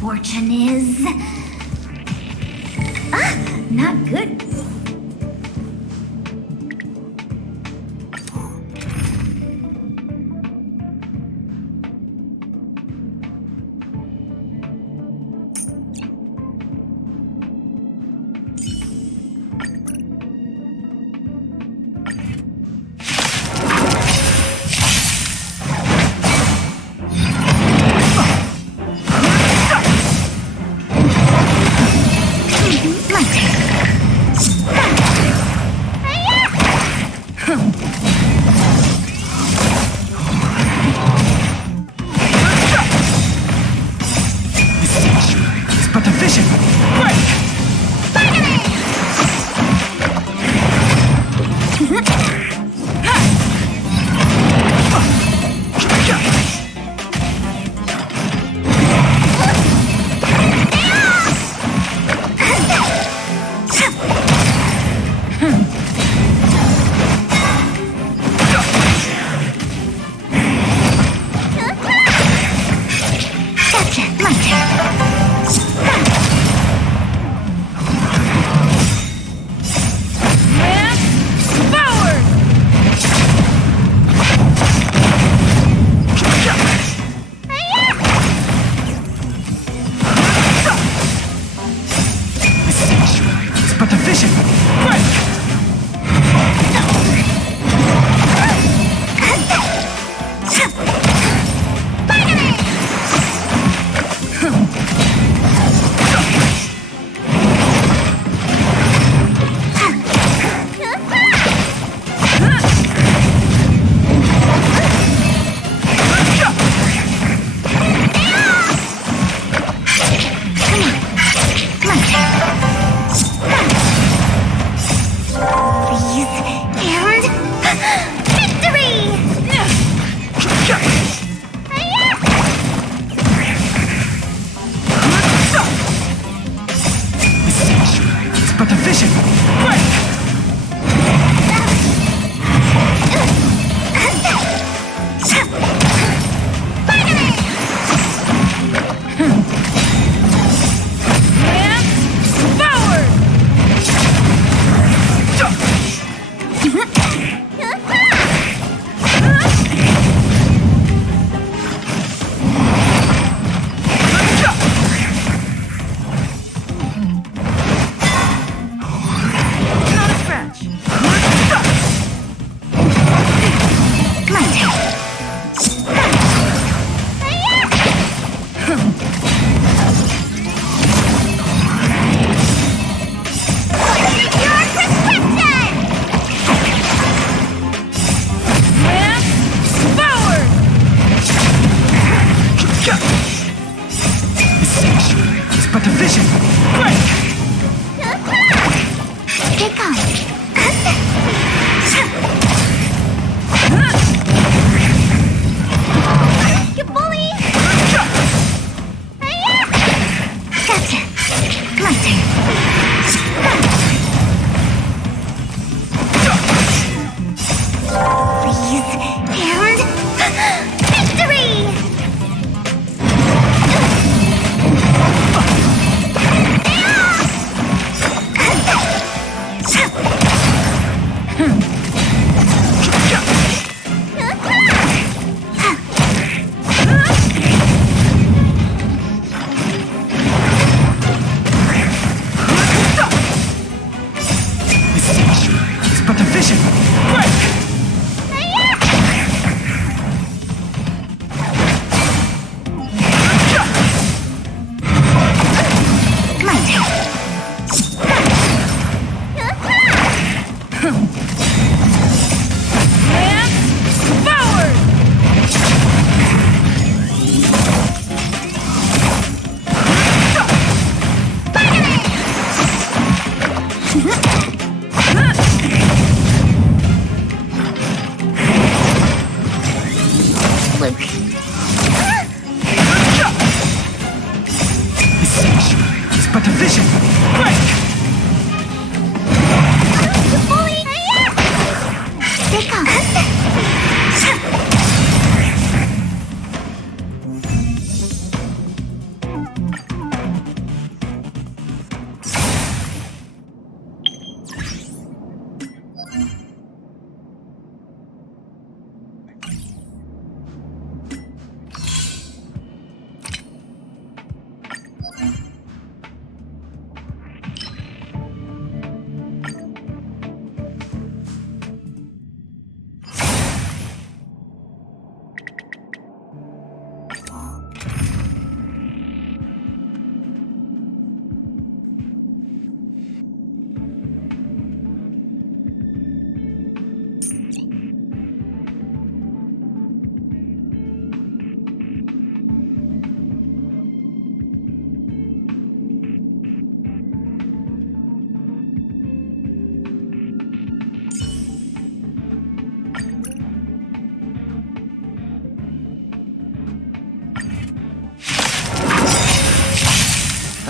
fortune is... Ah, not good.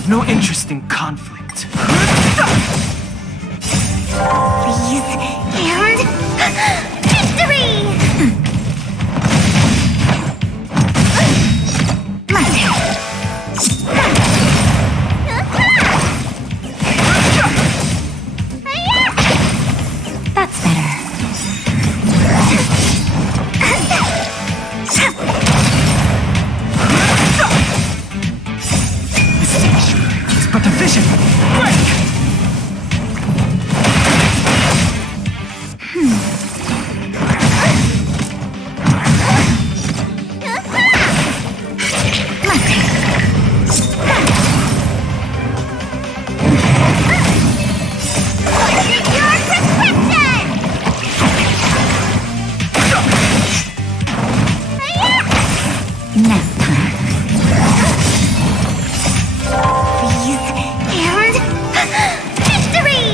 have no interest in conflict. Please, and victory! My turn. That's better. This sanctuary is but a vision. Break! Nap time. Please, and victory!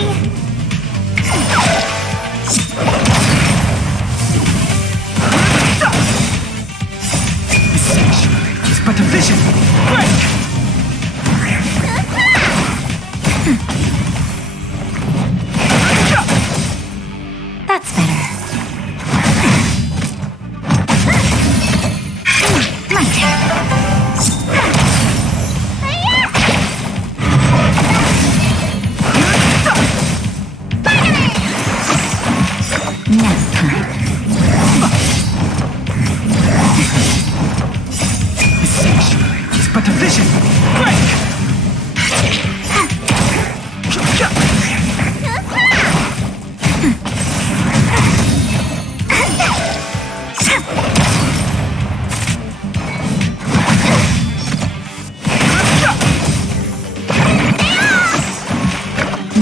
This sanctuary is but a vision. Break! That's better. My turn. Nap time. This sanctuary is but a vision. Break!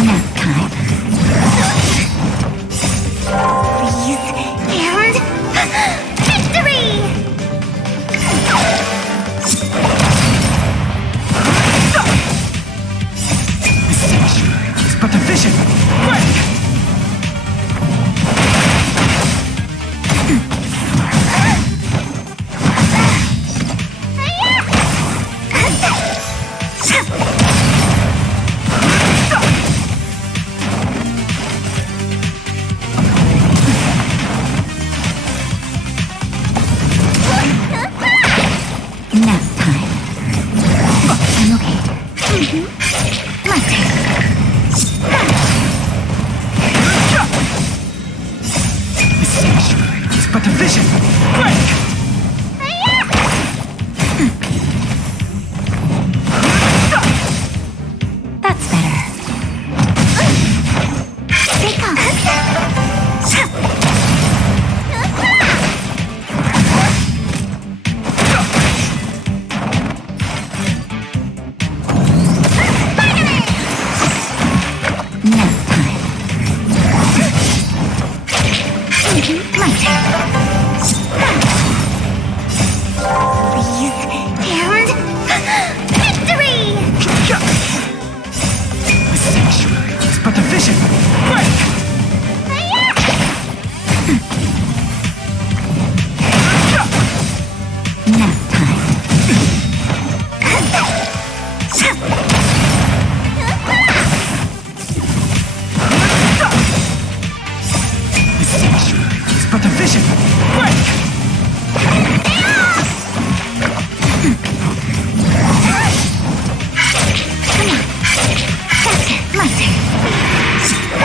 Nap time. Please, and victory! This sanctuary is but a vision. Break! Nap time. I'm okay. My turn. This sanctuary is but a vision. Break! That's better. Take off. Nap time. My turn. Please, and victory! This sanctuary is but a vision. Break! Nap time. This sanctuary is but a vision. Break! Come on. That's it. My turn.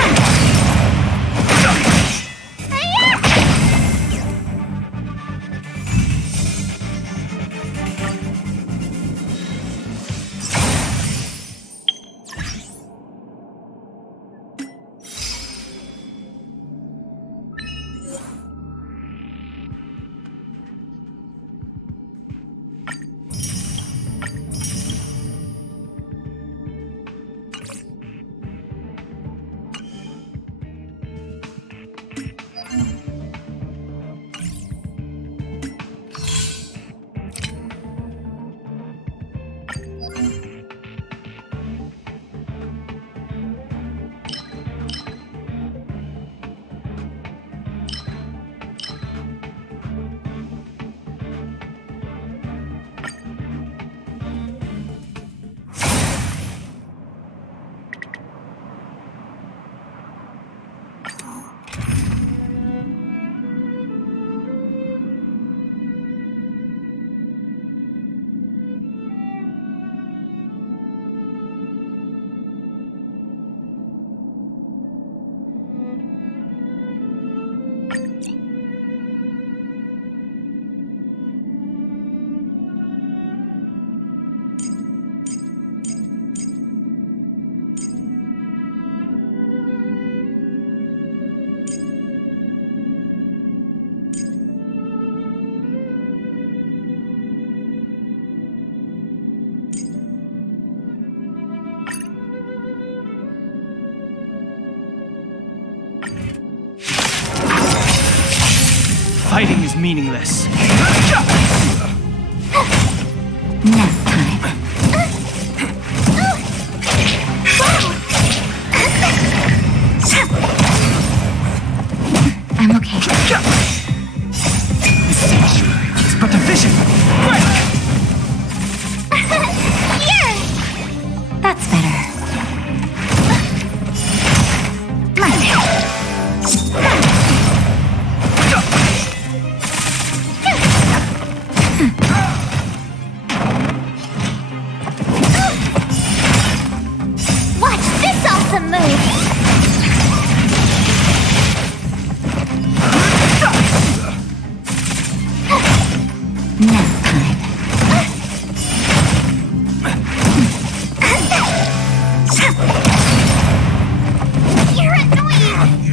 Hiding is meaningless. Nap time. I'm okay. The sanctuary is but a vision. Here! That's better. My Watch this awesome move! Nap time. You're annoying!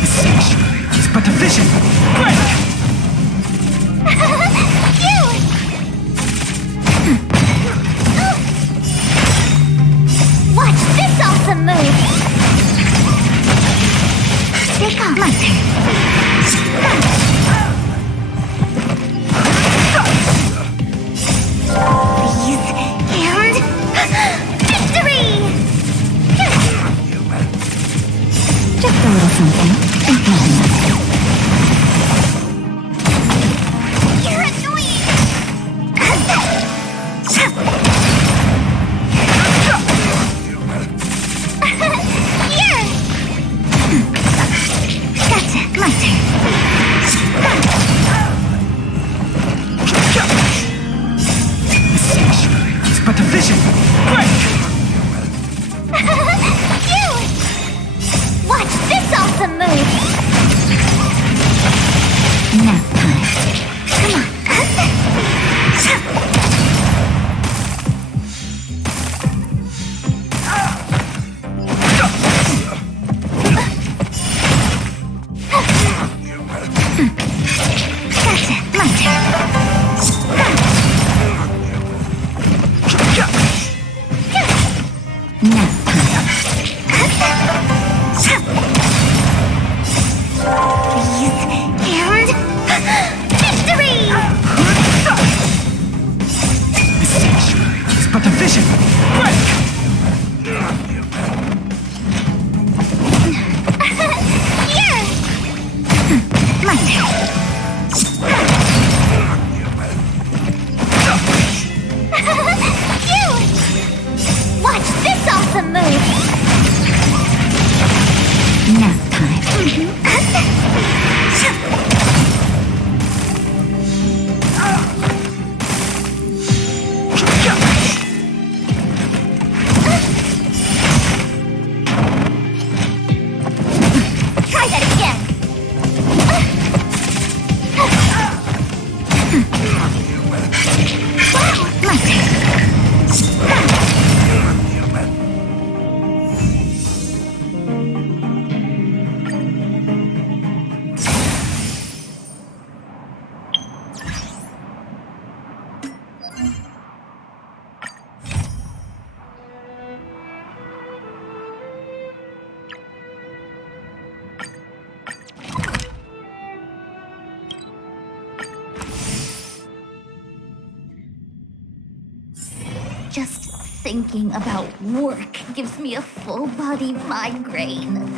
The sanctuary is but a vision. Cute! Watch this awesome move! Take off my Please, and victory! Just a little something. You're annoying! Here! Gotcha, my turn. The sanctuary is but a vision. Cute! Watch this awesome move! Nap time. Come on. Gotcha, my turn. Nap time. Please, and victory! The sanctuary is but a vision. Here! My turn. Cute! Watch this awesome move! Nap time. Try that again! Wow! My Just thinking about work gives me a full body migraine.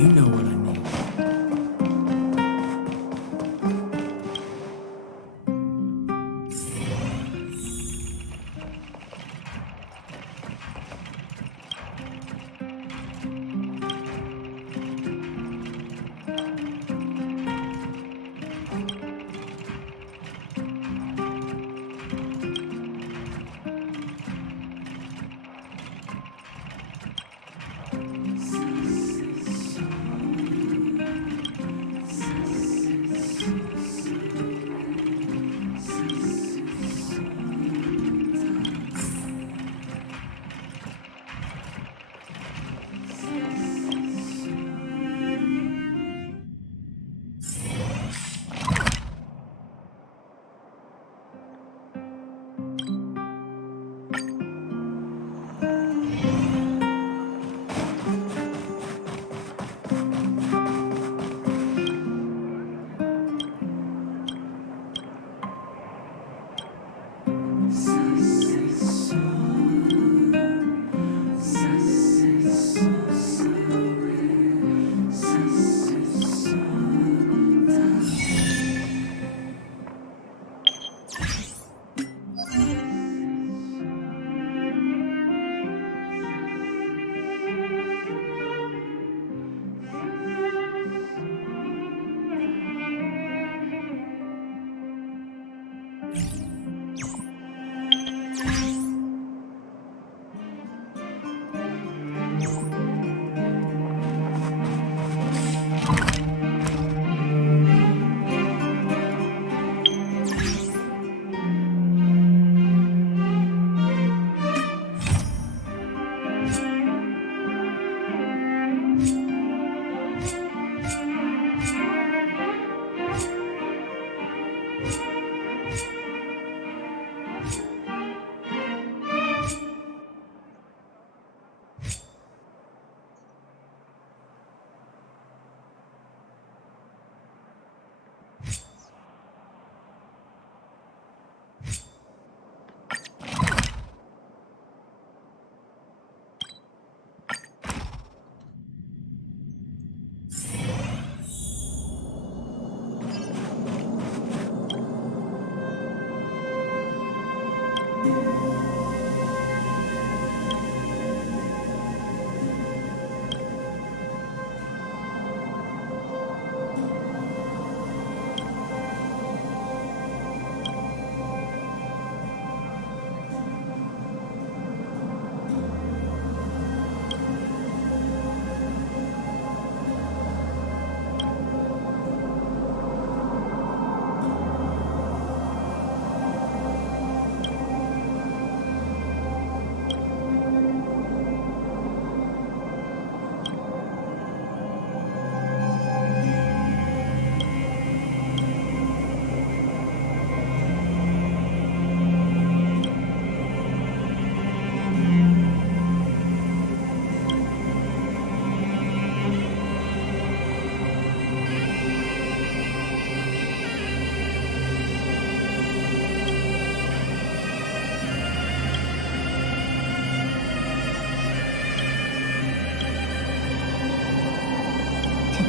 You know what I need.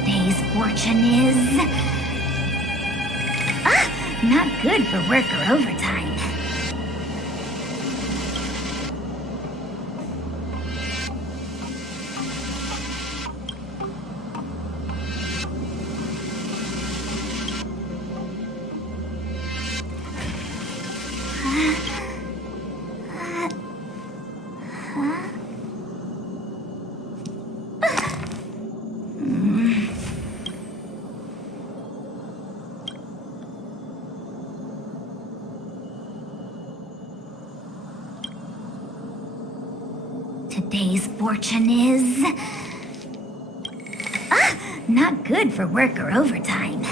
Today's fortune is... not good for work or overtime. Today's fortune is... not good for work or overtime.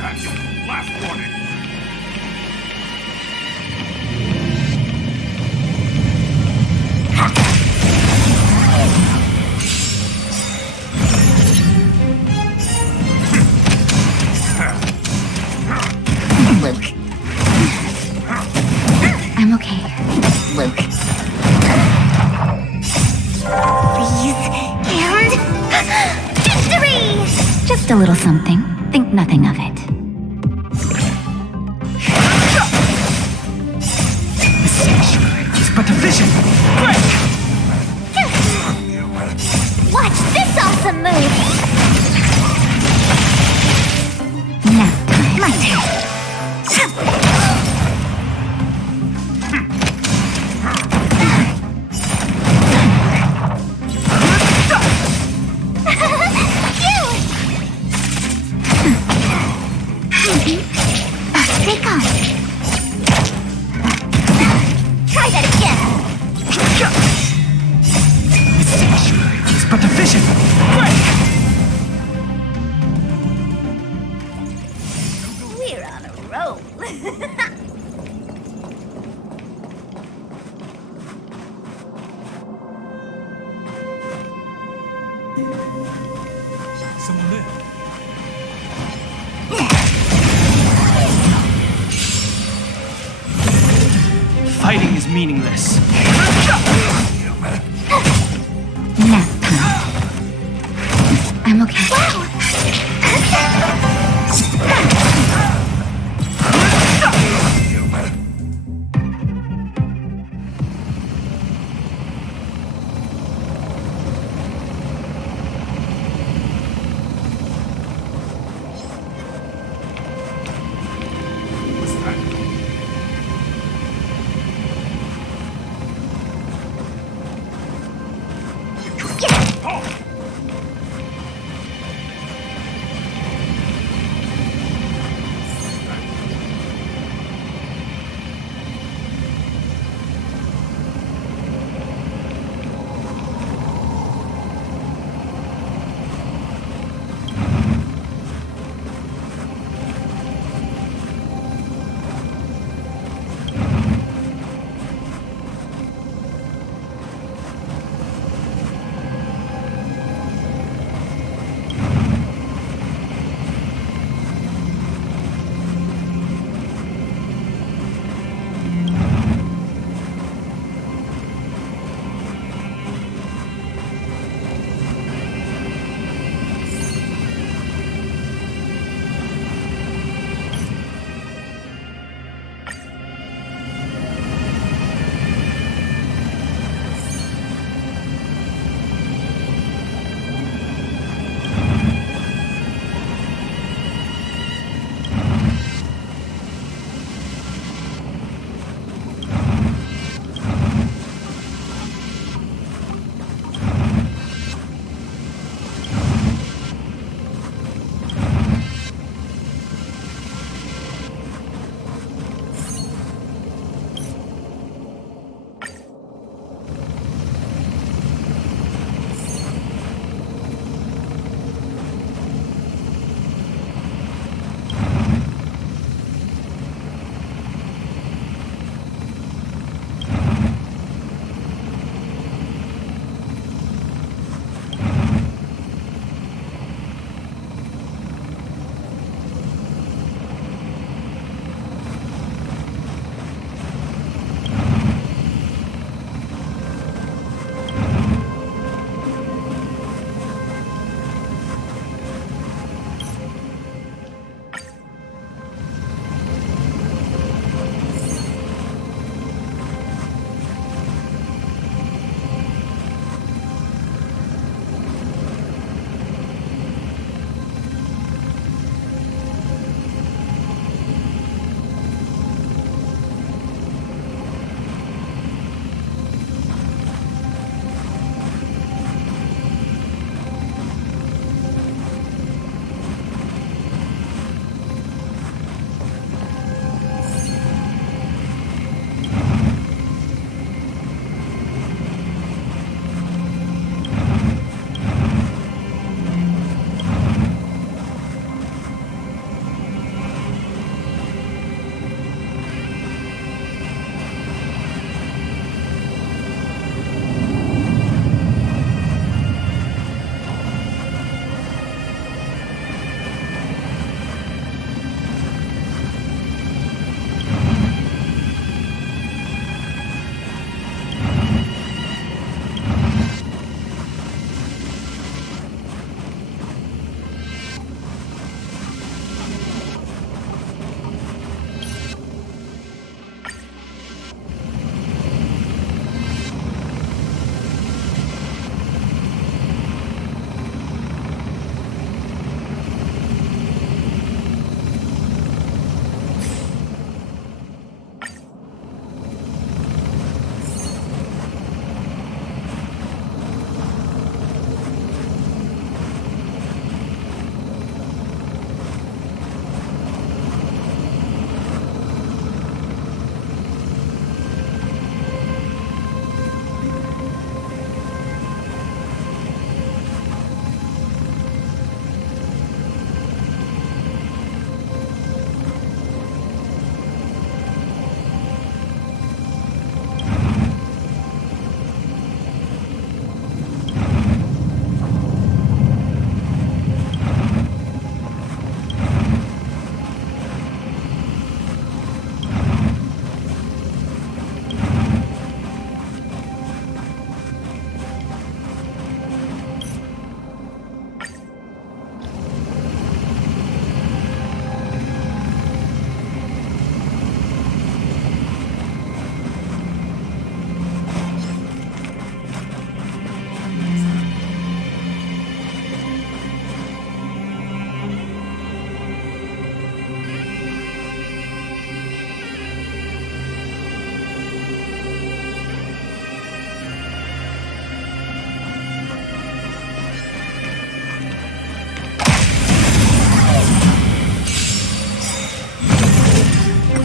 That's your last warning. Luke. I'm okay. Luke. Please. And... victory! Just a little something. Think nothing of it. The sanctuary is but a vision. Watch this awesome move! Now time. My turn. Take on. Try that again. The sanctuary is but a vision. We're on a roll. Someone there. Fighting is meaningless. Nap time. I'm okay. Wow.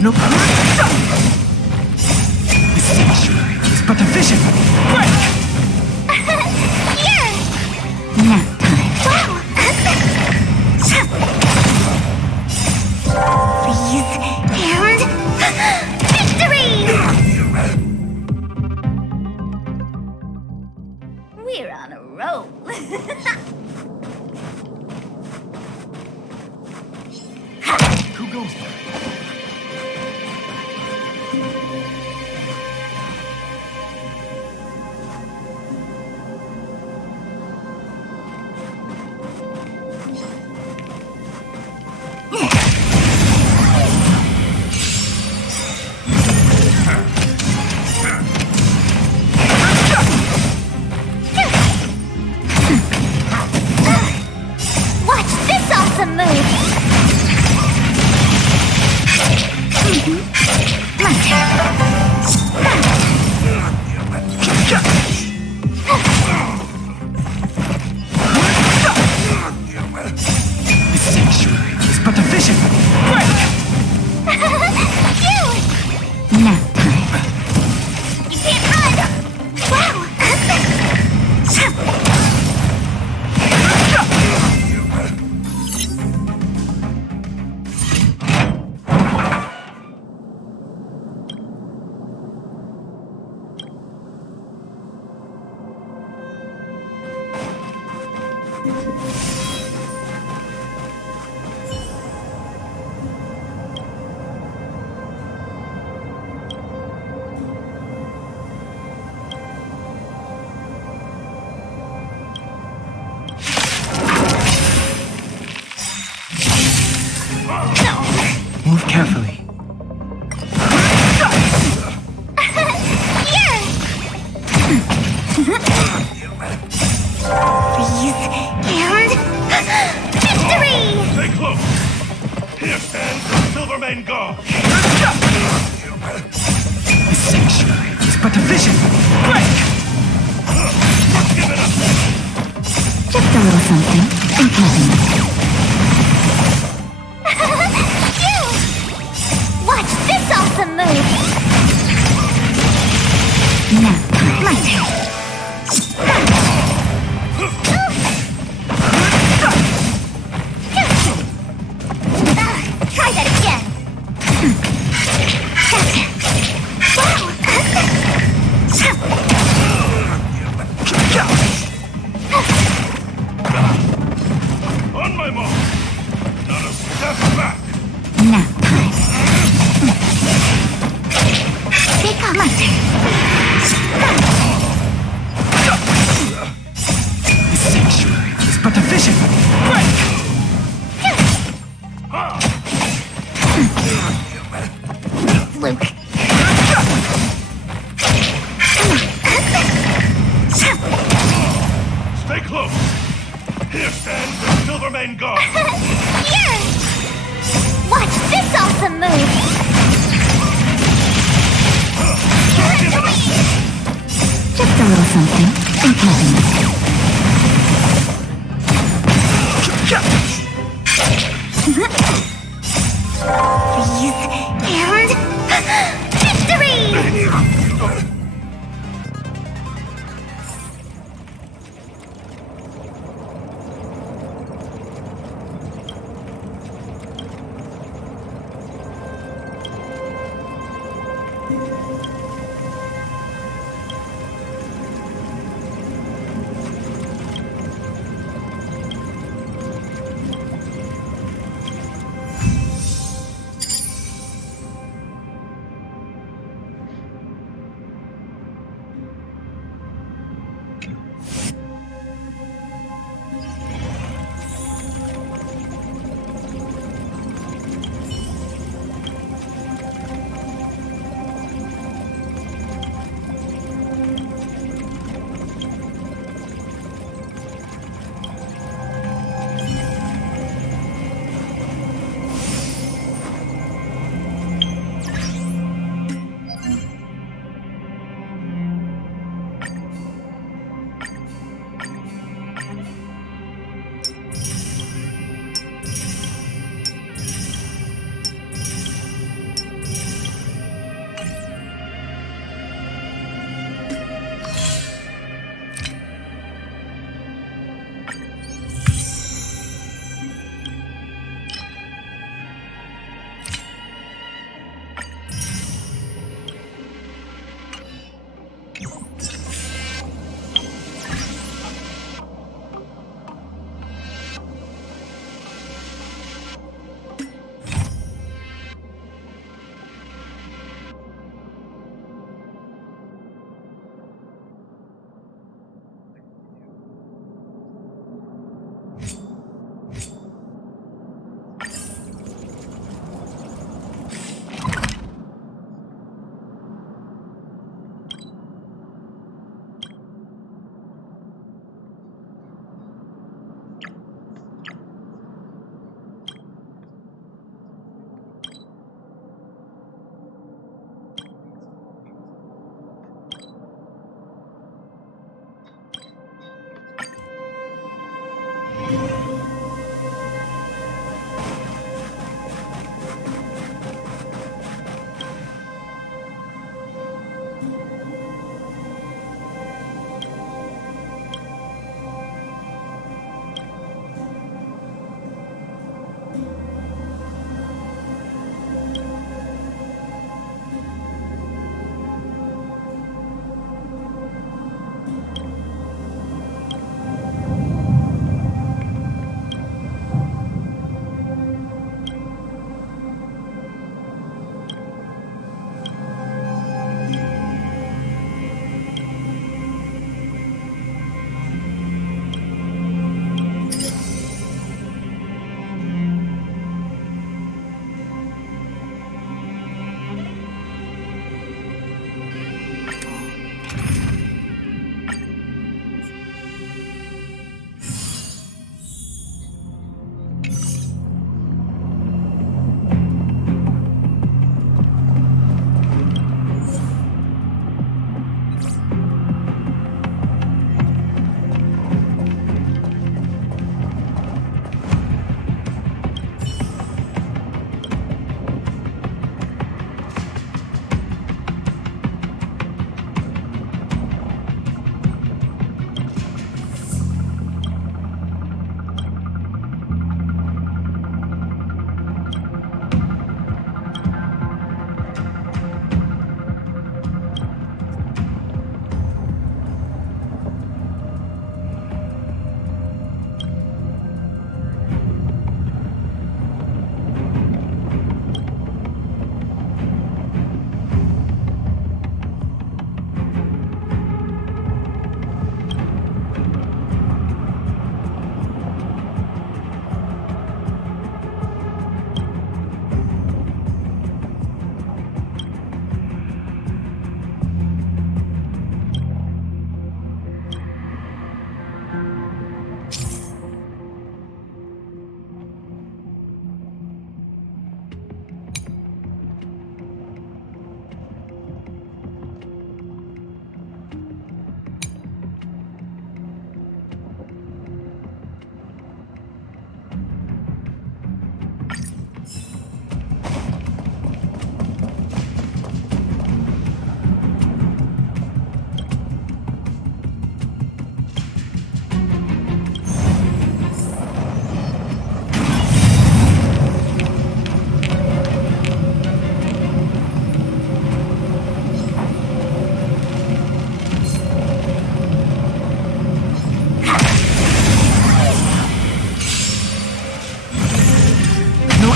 no... The sanctuary is but a vision. Break! Here! Nap time. Please, and... Victory! We're on a roll. Who goes there? Watch this awesome move! My turn. The sanctuary is but a vision. Break! You! Nap time. You can't run! Wow! Move carefully. Here! Please, and... Victory! Stay close. Here stands the Silvermane God. The sanctuary is but a vision. Break! Give it up. Just a little something. Think nothing of it. You! Watch this awesome move! Nap time. My turn. Try that again. Gotcha. On my mark. Not a step back. Nap time. Take off my turn. The sanctuary is but a vision. Break! Luke. Stay close. Here stands the Silvermane God. Here! Watch this awesome move! Give it up. Just a little something. Think nothing of it. Please, and... Victory!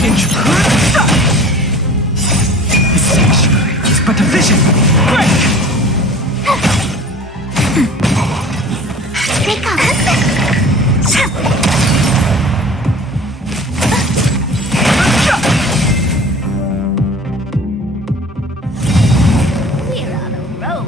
The sanctuary is but a vision. Break! Wake up! We're on a roll.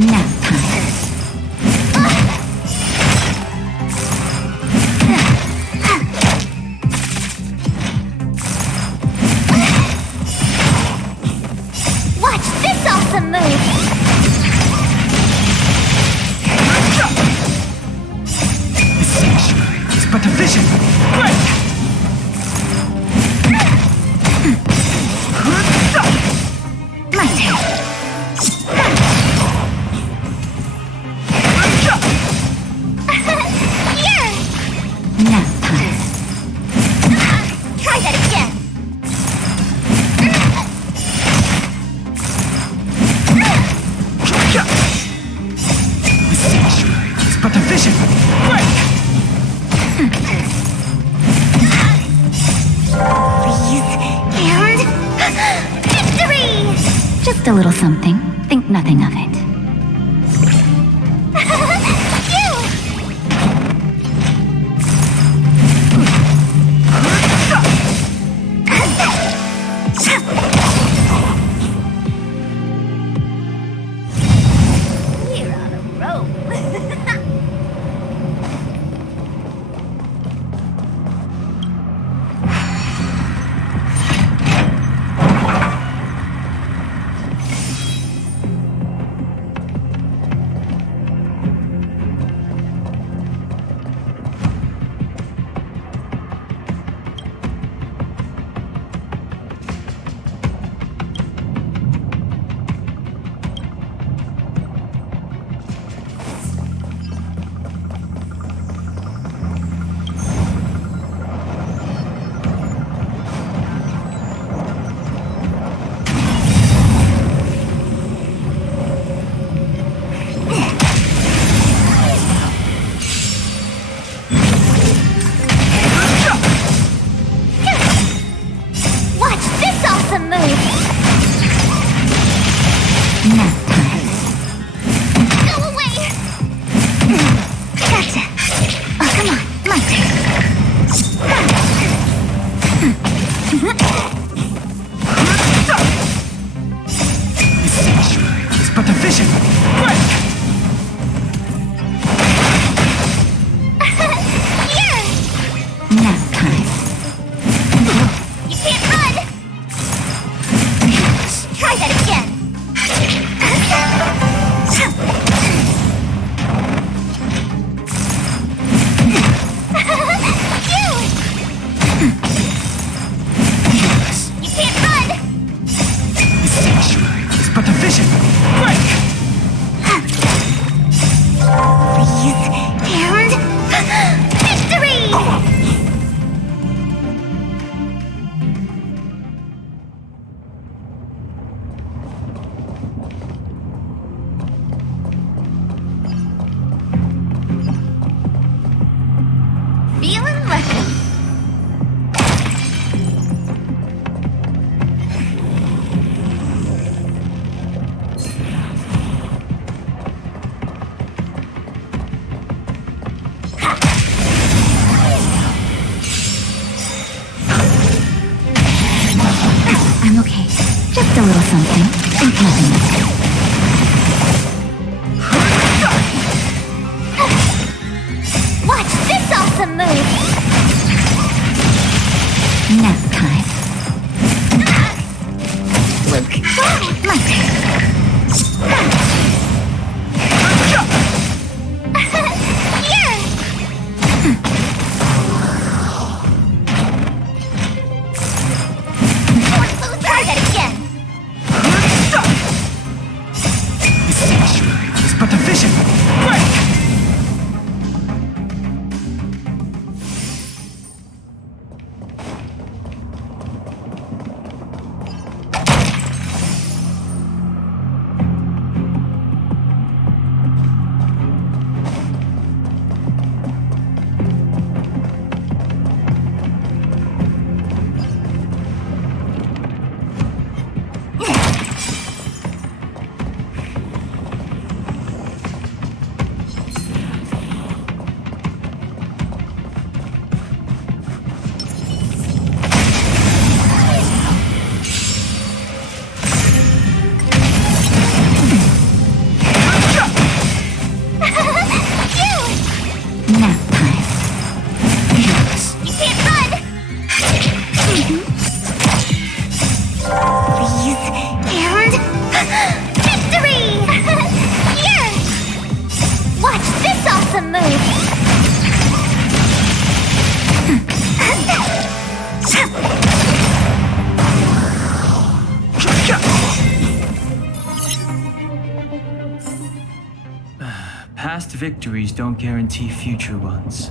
Nap time. Watch this awesome move! The sanctuary is but a vision. Break! My turn. Here! Nap time. Try that again. The sanctuary is but a vision. Break! Please. And victory! Just a little something. Think nothing of it. We're on a roll. Watch this awesome move! Nap time. Go away! Gotcha! Oh, come on, my turn. The sanctuary is but a vision. Break! Here! Nap time. You can't run! Try that again! You can't run! The sanctuary is but a vision. Break! Please, and victory! Feeling lucky. I'm okay. Just a little something. Think nothing of it. Watch this awesome move! Nap time. Luke, my turn. Here! Try that again! The sanctuary is but a vision. Break! victories don't guarantee future ones.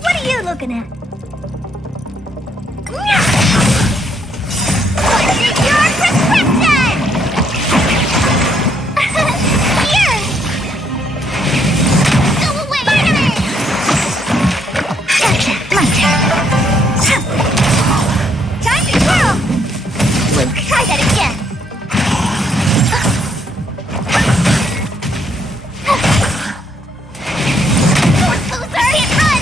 What are you looking at? What's your prescription? Here! Go away! Spider-Man! Gotcha! My turn! Time to twirl! Luke, try that again! Go closer! Can't run!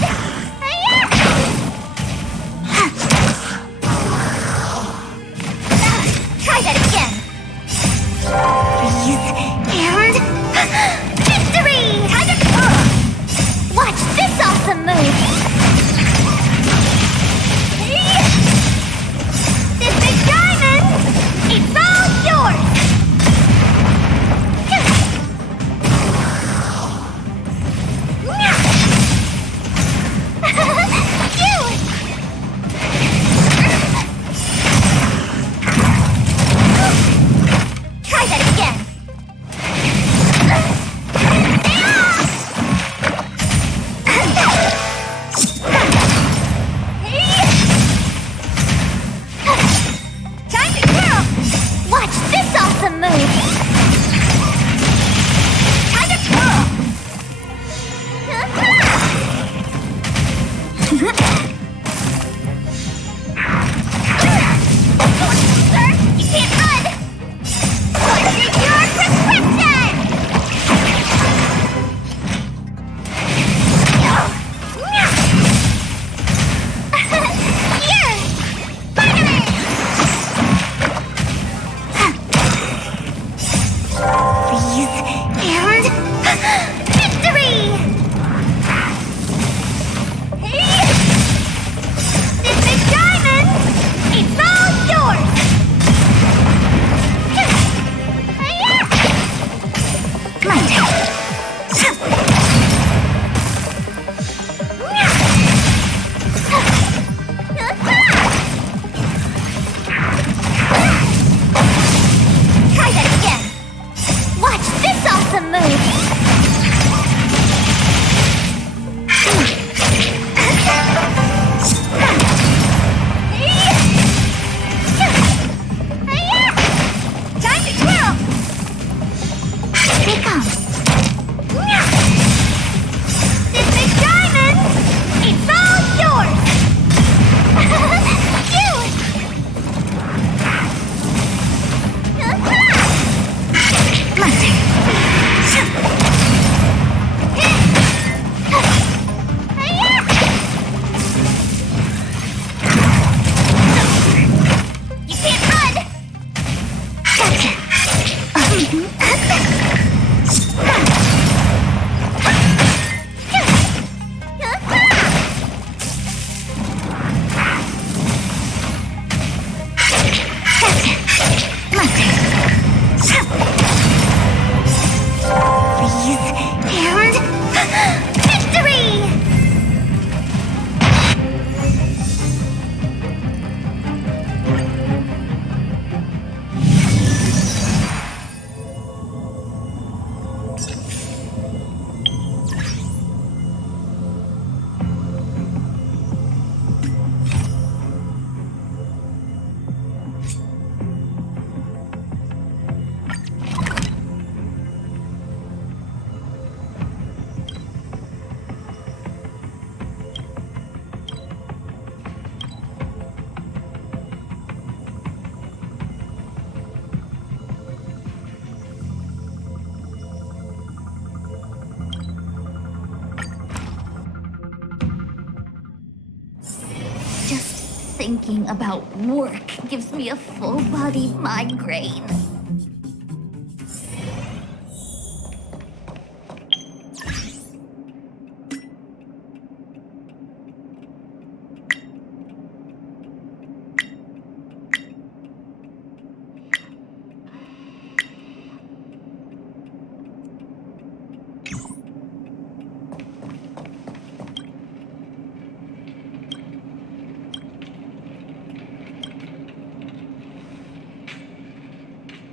thinking about work gives me a full-body migraine.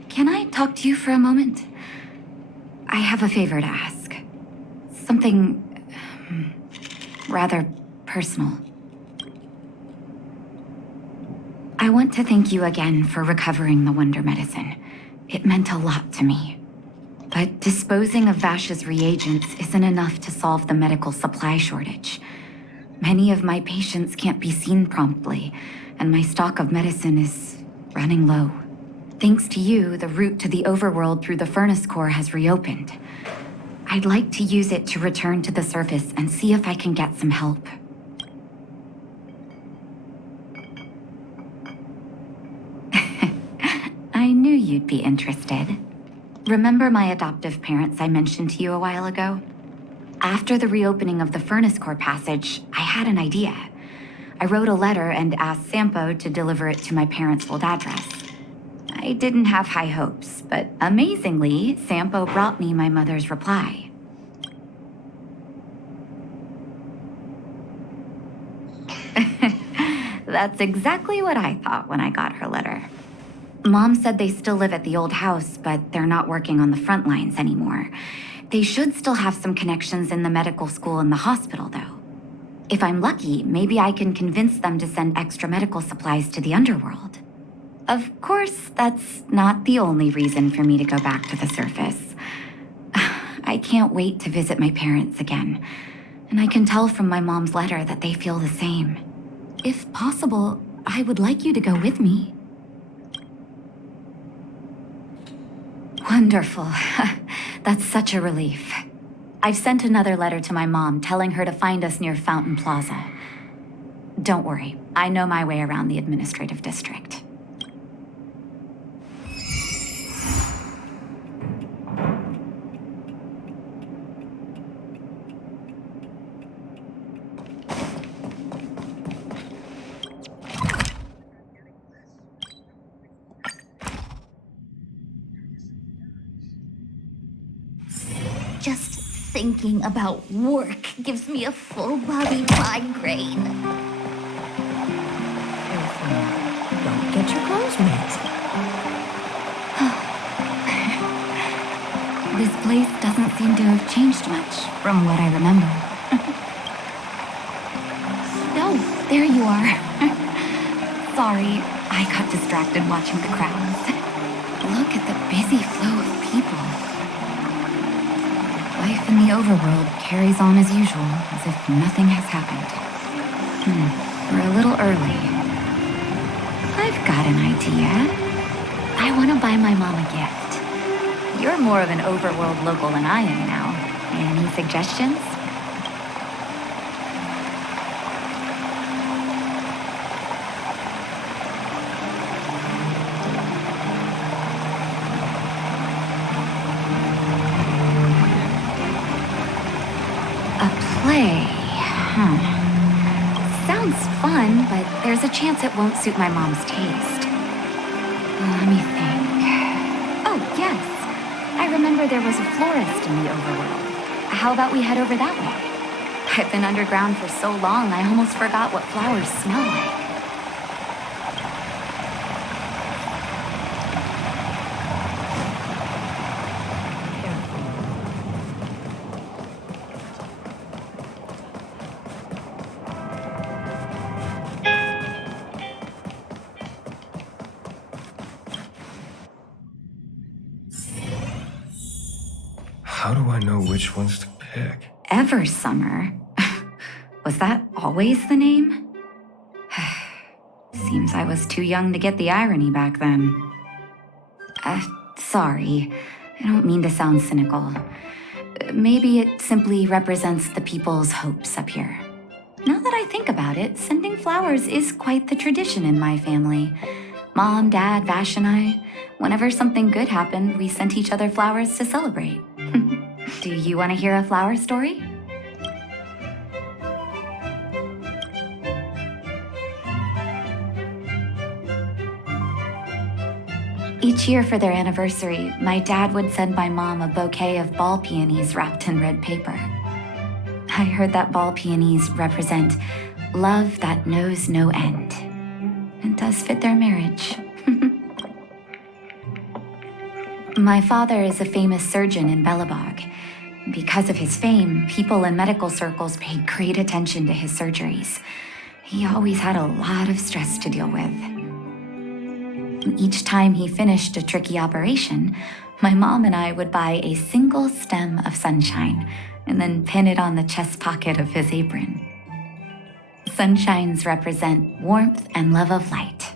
Can I talk to you for a moment? I have a favor to ask. Something rather personal. I want to thank you again for recovering the Wonder Medicine. It meant a lot to me. But disposing of Vash's reagents isn't enough to solve the medical supply shortage. Many of my patients can't be seen promptly, and my stock of medicine is running low. Thanks to you, the route to the overworld through the furnace core has reopened. I'd like to use it to return to the surface and see if I can get some help. I knew you'd be interested. Remember my adoptive parents I mentioned to you a while ago? After the reopening of the furnace core passage, I had an idea. I wrote a letter and asked Sampo to deliver it to my parents' old address. I didn't have high hopes, but amazingly, Sampo brought me my mother's reply. That's exactly what I thought when I got her letter. Mom said they still live at the old house, but they're not working on the front lines anymore. They should still have some connections in the medical school and the hospital, though. If I'm lucky, maybe I can convince them to send extra medical supplies to the underworld. Of course, that's not the only reason for me to go back to the surface. I can't wait to visit my parents again, and I can tell from my mom's letter that they feel the same. If possible, I would like you to go with me. Wonderful. That's such a relief. I've sent another letter to my mom telling her to find us near Fountain Plaza. Don't worry, I know my way around the administrative district. Just thinking about work gives me a full-body migraine. Don't get your clothes wet. This place doesn't seem to have changed much from what I remember. Oh, there you are. Sorry, I got distracted watching the crowds. Look at the busy flow of people. Life in the overworld carries on as usual, as if nothing has happened. We're a little early. I've got an idea. I want to buy my mom a gift. You're more of an overworld local than I am now. Any suggestions? Sounds fun, but there's a chance it won't suit my mom's taste. Let me think. Oh, yes. I remember there was a florist in the overworld. How about we head over that way? I've been underground for so long, I almost forgot what flowers smell like. How do I know which ones to pick? Eversummer? Was that always the name? Seems I was too young to get the irony back then. Sorry. I don't mean to sound cynical. Maybe it simply represents the people's hopes up here. Now that I I think about it, sending flowers is quite the tradition in my family. Mom, Dad, Vash, and I, whenever something good happened, we sent each other flowers to celebrate. Do you want to hear a flower story? Each year for their anniversary, my dad would send my mom a bouquet of ball peonies wrapped in red paper. I heard that ball peonies represent love that knows no end. It does fit their marriage. My father is a famous surgeon in Belobog. Because of his fame, people in medical circles paid great attention to his surgeries. He always had a lot of stress to deal with. Each time he finished a tricky operation, my mom and I would buy a single stem of sunshine and then pin it on the chest pocket of his apron. Sunshines represent warmth and love of light.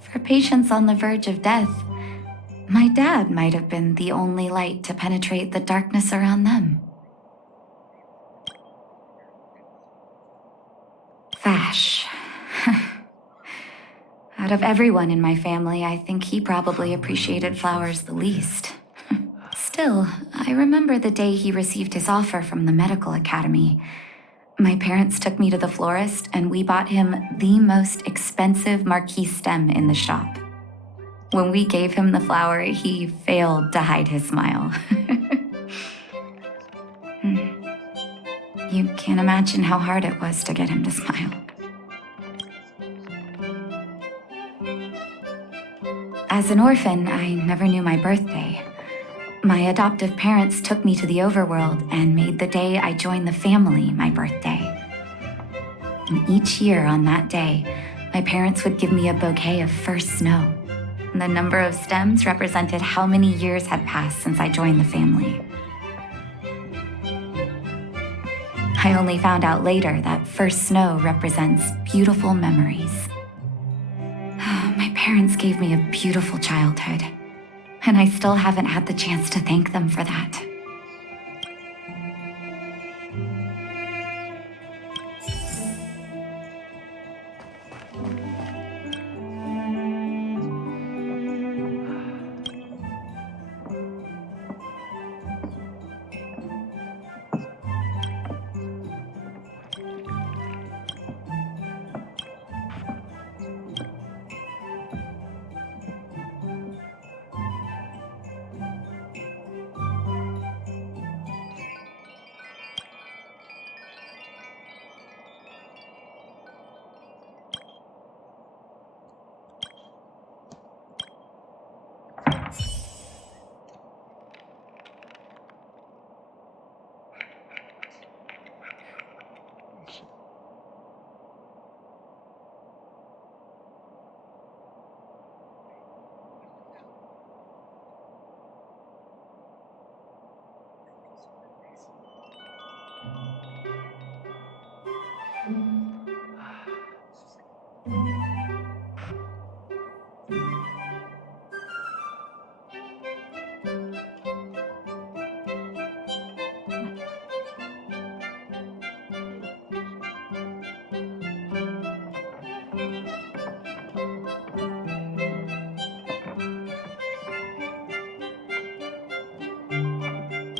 For patients on the verge of death, my dad might have been the only light to penetrate the darkness around them. Vash. Out of everyone in my family, I think he probably appreciated flowers the least. Still, I remember the day he received his offer from the medical academy. My parents took me to the florist and we bought him the most expensive marquee stem in the shop. When we gave him the flower, he failed to hide his smile. You can't imagine how hard it was to get him to smile. As an orphan, I never knew my birthday. My adoptive parents took me to the overworld and made the day I joined the family my birthday. And each year on that day, my parents would give me a bouquet of first snow. And the number of stems represented how many years had passed since I joined the family. I only found out later that first snow represents beautiful memories. My parents gave me a beautiful childhood, and I still haven't had the chance to thank them for that.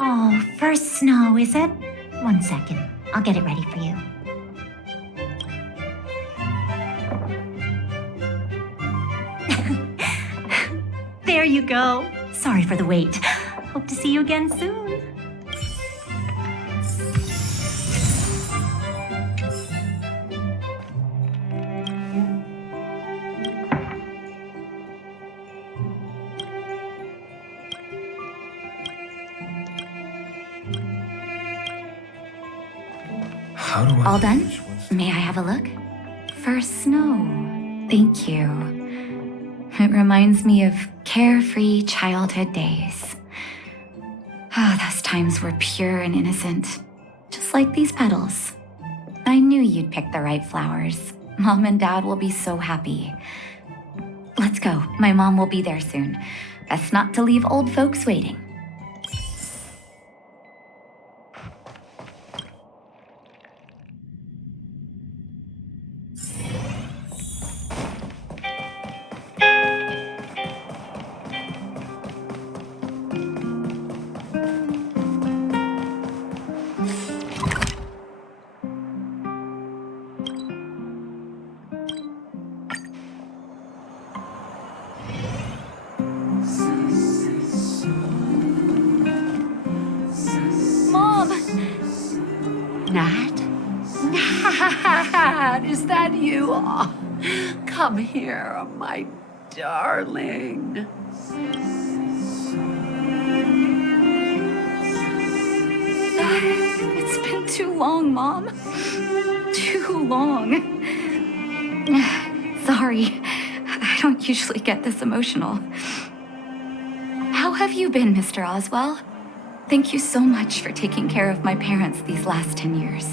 Oh, first snow, is it? 1 second. I'll get it ready for you. There you go. Sorry for the wait. Hope to see you again soon. How do I All know done? which ones- May I have a look? First snow. Thank you. It reminds me of carefree childhood days. Those times were pure and innocent, just like these petals. I knew you'd pick the right flowers. Mom and Dad will be so happy. Let's go. My mom will be there soon. Best not to leave old folks waiting. Nat? Nat, is that you? Oh, come here, my darling. It's been too long, Mom. Too long. Sorry. I don't usually get this emotional. How have you been, Mr. Oswell? Thank you so much for taking care of my parents these last 10 years.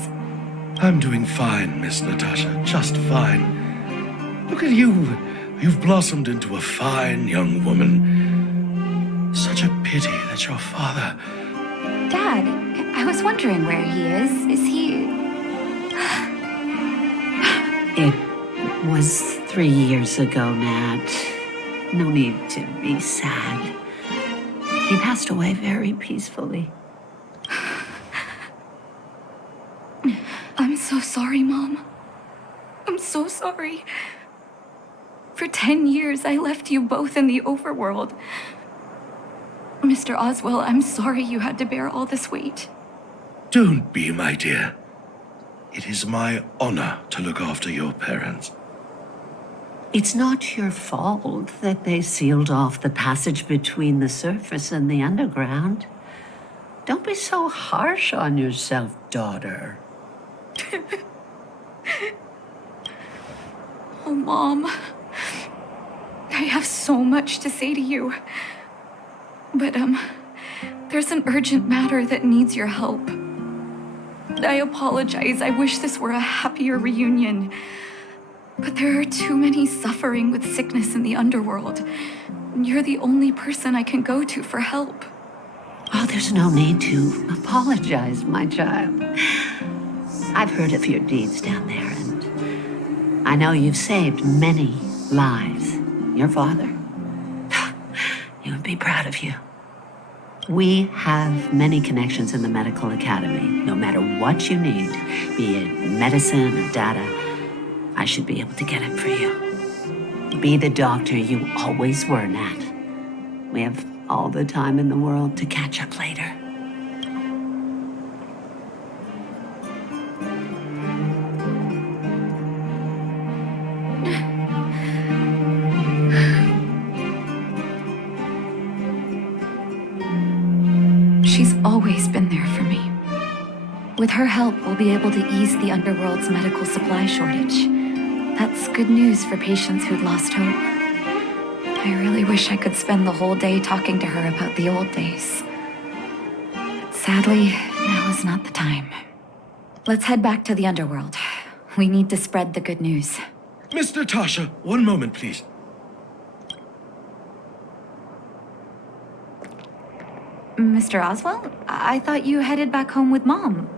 I'm doing fine, Miss Natasha. Just fine. Look at you. You've blossomed into a fine young woman. Such a pity that your father... Dad, I was wondering where he is. Is he... It was 3 years ago, Nat. No need to be sad. He passed away very peacefully. I'm so sorry, Mom. I'm so sorry. For 10 years, I left you both in the overworld. Mr. Oswell, I'm sorry you had to bear all this weight. Don't be, my dear. It is my honor to look after your parents. It's not your fault that they sealed off the passage between the surface and the underground. Don't be so harsh on yourself, daughter. Oh, Mom. I have so much to say to you. But, there's an urgent matter that needs your help. I apologize. I wish this were a happier reunion. But there are too many suffering with sickness in the underworld. You're the only person I can go to for help. Oh, there's no need to apologize, my child. I've heard of your deeds down there, and I know you've saved many lives. Your father, he would be proud of you. We have many connections in the medical academy. No matter what you need, be it medicine or data, I should be able to get it for you. Be the doctor you always were, Nat. We have all the time in the world to catch up later. She's always been there for me. With her help, we'll be able to ease the underworld's medical supply shortage. That's good news for patients who'd lost hope. I really wish I could spend the whole day talking to her about the old days. But sadly, now is not the time. Let's head back to the underworld. We need to spread the good news. Miss Natasha, one moment, please. Mr. Oswell, I thought you headed back home with Mom.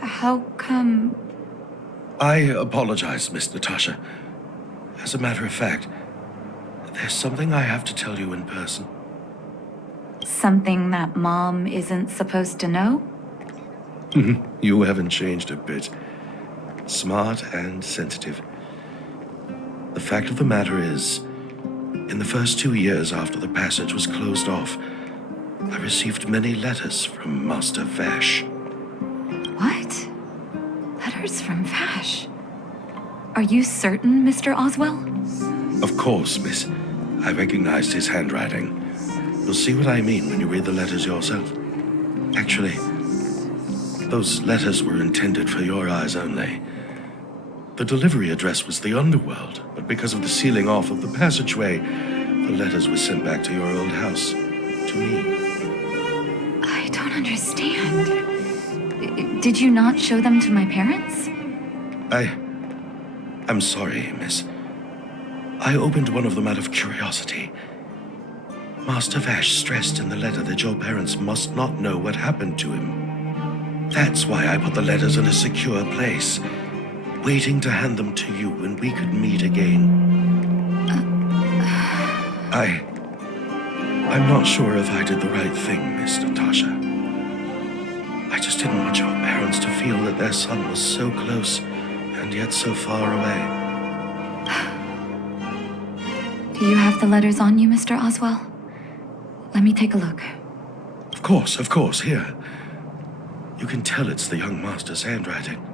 How come... I apologize, Miss Natasha. As a matter of fact, there's something I have to tell you in person. Something that Mom isn't supposed to know? You haven't changed a bit. Smart and sensitive. The fact of the matter is, in the first 2 years after the passage was closed off, I received many letters from Master Vash. What? Letters from Vash? Are you certain, Mr. Oswell? Of course, miss. I recognized his handwriting. You'll see what I mean when you read the letters yourself. Actually, those letters were intended for your eyes only. The delivery address was the underworld, but because of the sealing off of the passageway, the letters were sent back to your old house, to me. I don't understand. Did you not show them to my parents? I'm sorry, miss. I opened one of them out of curiosity. Master Vash stressed in the letter that your parents must not know what happened to him. That's why I put the letters in a secure place, waiting to hand them to you when we could meet again. I'm not sure if I did the right thing, Miss Natasha. I just didn't want your parents to feel that their son was so close and yet so far away. Do you have the letters on you, Mr. Oswell? Let me take a look. Of course, here. You can tell it's the young master's handwriting.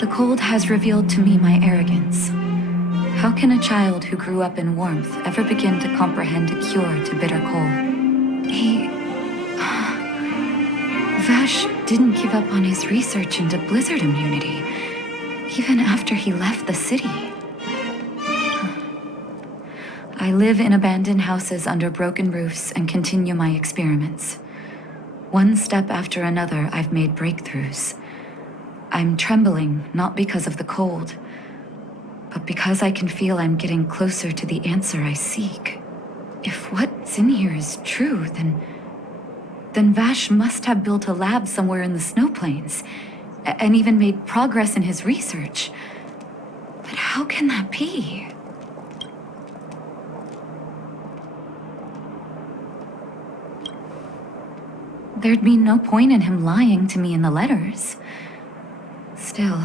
The cold has revealed to me my arrogance. How can a child who grew up in warmth ever begin to comprehend a cure to bitter cold? Vash didn't give up on his research into blizzard immunity, even after he left the city. I live in abandoned houses under broken roofs and continue my experiments. One step after another, I've made breakthroughs. I'm trembling, not because of the cold, but because I can feel I'm getting closer to the answer I seek. If what's in here is true, then Vash must have built a lab somewhere in the snow plains, and even made progress in his research. But how can that be? There'd be no point in him lying to me in the letters. Still,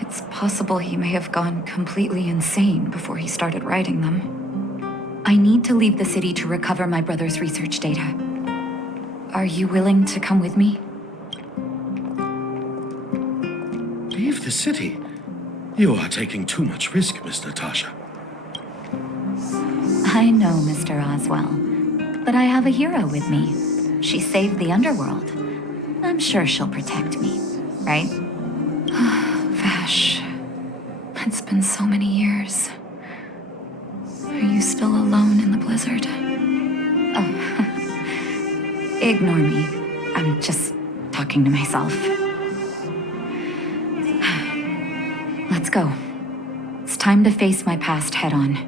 it's possible he may have gone completely insane before he started writing them. I need to leave the city to recover my brother's research data. Are you willing to come with me? Leave the city? You are taking too much risk, Miss Natasha. I know, Mr. Oswell, but I have a hero with me. She saved the underworld. I'm sure she'll protect me, right? Vash, it's been so many years. Are you still alone in the blizzard? Oh, ignore me. I'm just talking to myself. Let's go. It's time to face my past head-on.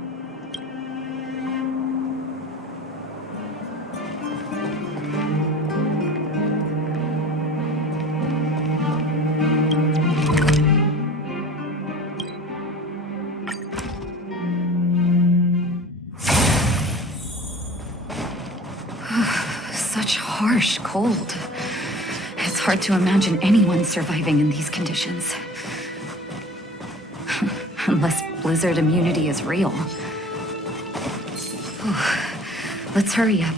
Such harsh cold. It's hard to imagine anyone surviving in these conditions. Unless blizzard immunity is real. Let's hurry up.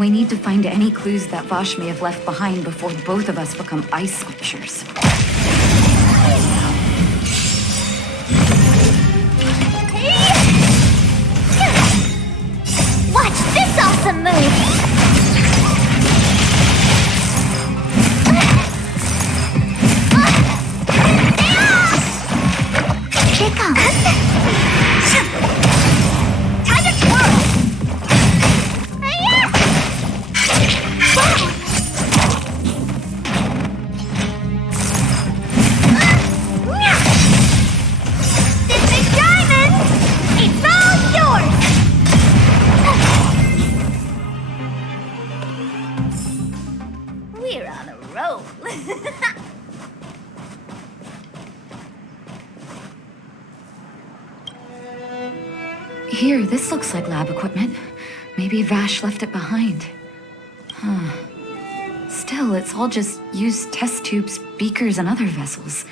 We need to find any clues that Vash may have left behind before both of us become ice sculptures. Watch this awesome move! Here it comes! Time to twirl! This big diamond! It's all yours! We're on a roll. Here, this looks like lab equipment. Maybe Vash left it behind. Still, it's all just used test tubes, beakers, and other vessels.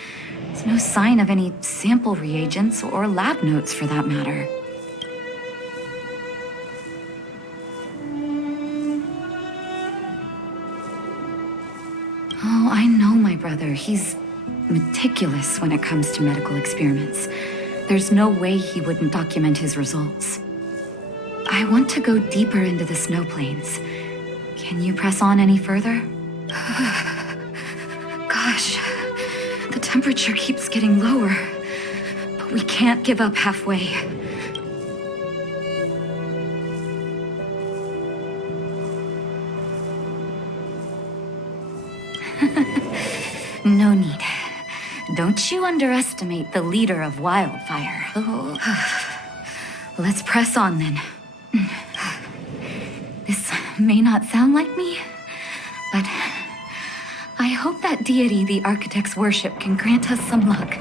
There's no sign of any sample reagents or lab notes for that matter. Oh, I know my brother. He's meticulous when it comes to medical experiments. There's no way he wouldn't document his results. I want to go deeper into the snow plains. Can you press on any further? Gosh, the temperature keeps getting lower, but we can't give up halfway. No need. Don't you underestimate the leader of Wildfire. Oh. Let's press on then. This may not sound like me, but I hope that deity the architects worship can grant us some luck.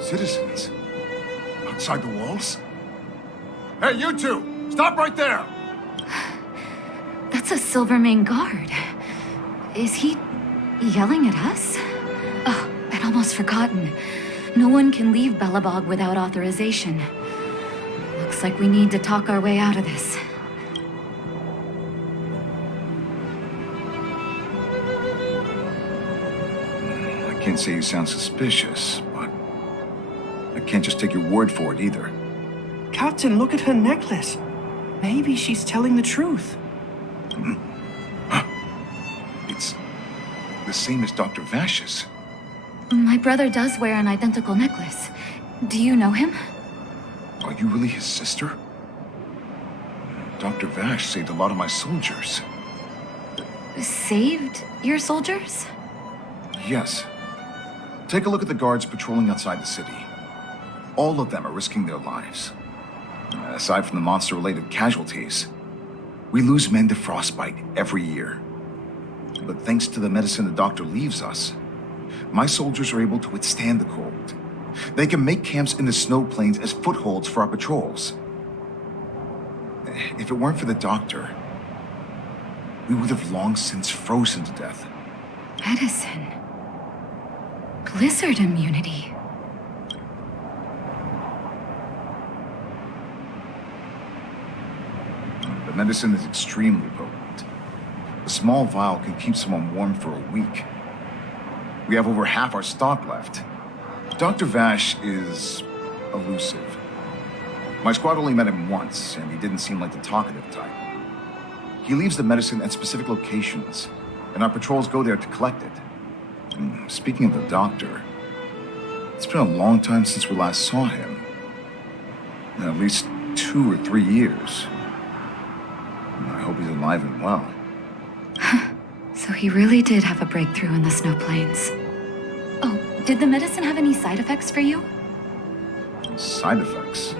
Citizens? Outside the walls? Hey, you two! Stop right there! That's a Silvermane guard. Is he yelling at us? Oh, I'd almost forgotten. No one can leave Belobog without authorization. Looks like we need to talk our way out of this. I can't say you sound suspicious, but I can't just take your word for it either. Captain, look at her necklace. Maybe she's telling the truth. It's the same as Dr. Vash's. My brother does wear an identical necklace. Do you know him? Are you really his sister? Dr. Vash saved a lot of my soldiers. Saved your soldiers? Yes. Take a look at the guards patrolling outside the city. All of them are risking their lives. Aside from the monster-related casualties, we lose men to frostbite every year. But thanks to the medicine the doctor leaves us, my soldiers are able to withstand the cold. They can make camps in the snow plains as footholds for our patrols. If it weren't for the doctor, we would have long since frozen to death. Medicine. Blizzard immunity. The medicine is extremely potent. A small vial can keep someone warm for a week. We have over half our stock left. Dr. Vash is elusive. My squad only met him once, and he didn't seem like the talkative type. He leaves the medicine at specific locations, and our patrols go there to collect it. And speaking of the doctor, it's been a long time since we last saw him. At least 2 or 3 years. I hope he's alive and well. So he really did have a breakthrough in the snow plains. Oh, did the medicine have any side effects for you? Side effects?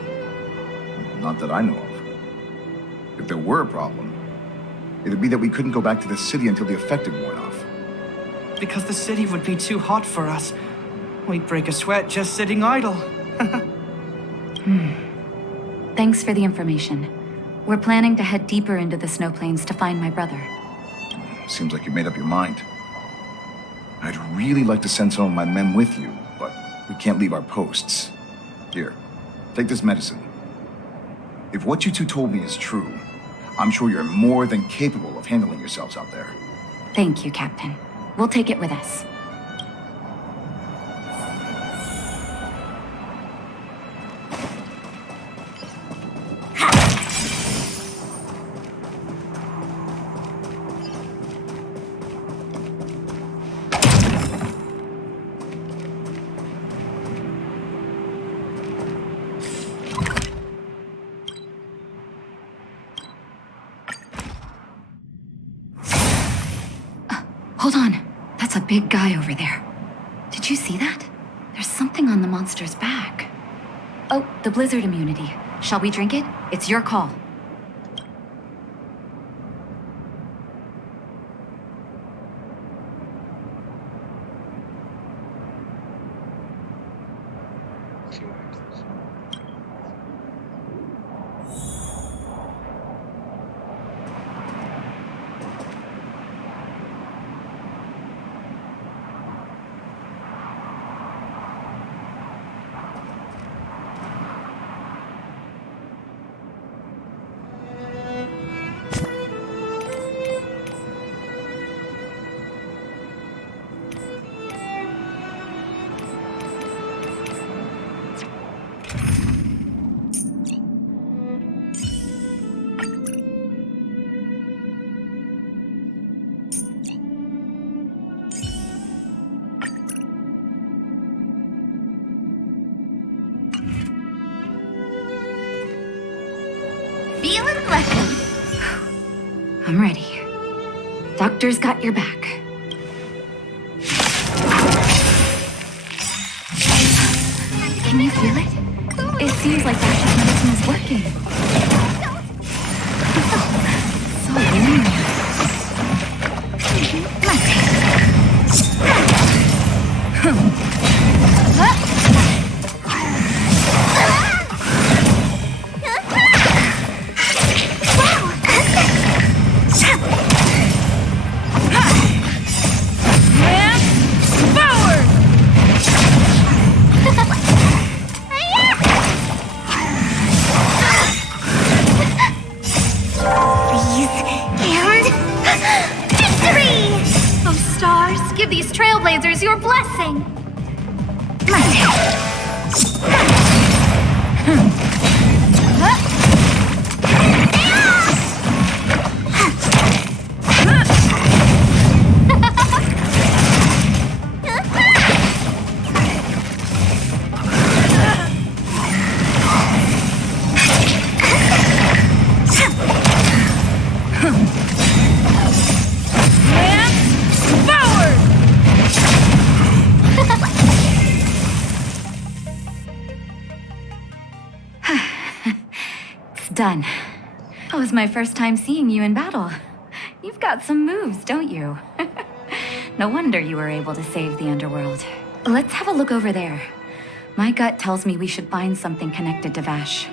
Not that I know of. If there were a problem, it'd be that we couldn't go back to the city until the effect had worn off. Because the city would be too hot for us. We'd break a sweat just sitting idle. Thanks for the information. We're planning to head deeper into the snow plains to find my brother. Seems like you made up your mind. I'd really like to send some of my men with you, but we can't leave our posts. Here, take this medicine. If what you two told me is true, I'm sure you're more than capable of handling yourselves out there. Thank you, Captain. We'll take it with us. Hold on. That's a big guy over there. Did you see that? There's something on the monster's back. Oh, the blizzard immunity. Shall we drink it? It's your call. Feeling lucky. I'm ready. Doctor's got your back. Can you feel it? It seems like Vash's medicine is working. So warm. Give these trailblazers your blessing. Done. That was my first time seeing you in battle. You've got some moves, don't you? No wonder you were able to save the underworld. Let's have a look over there. My gut tells me we should find something connected to Vash.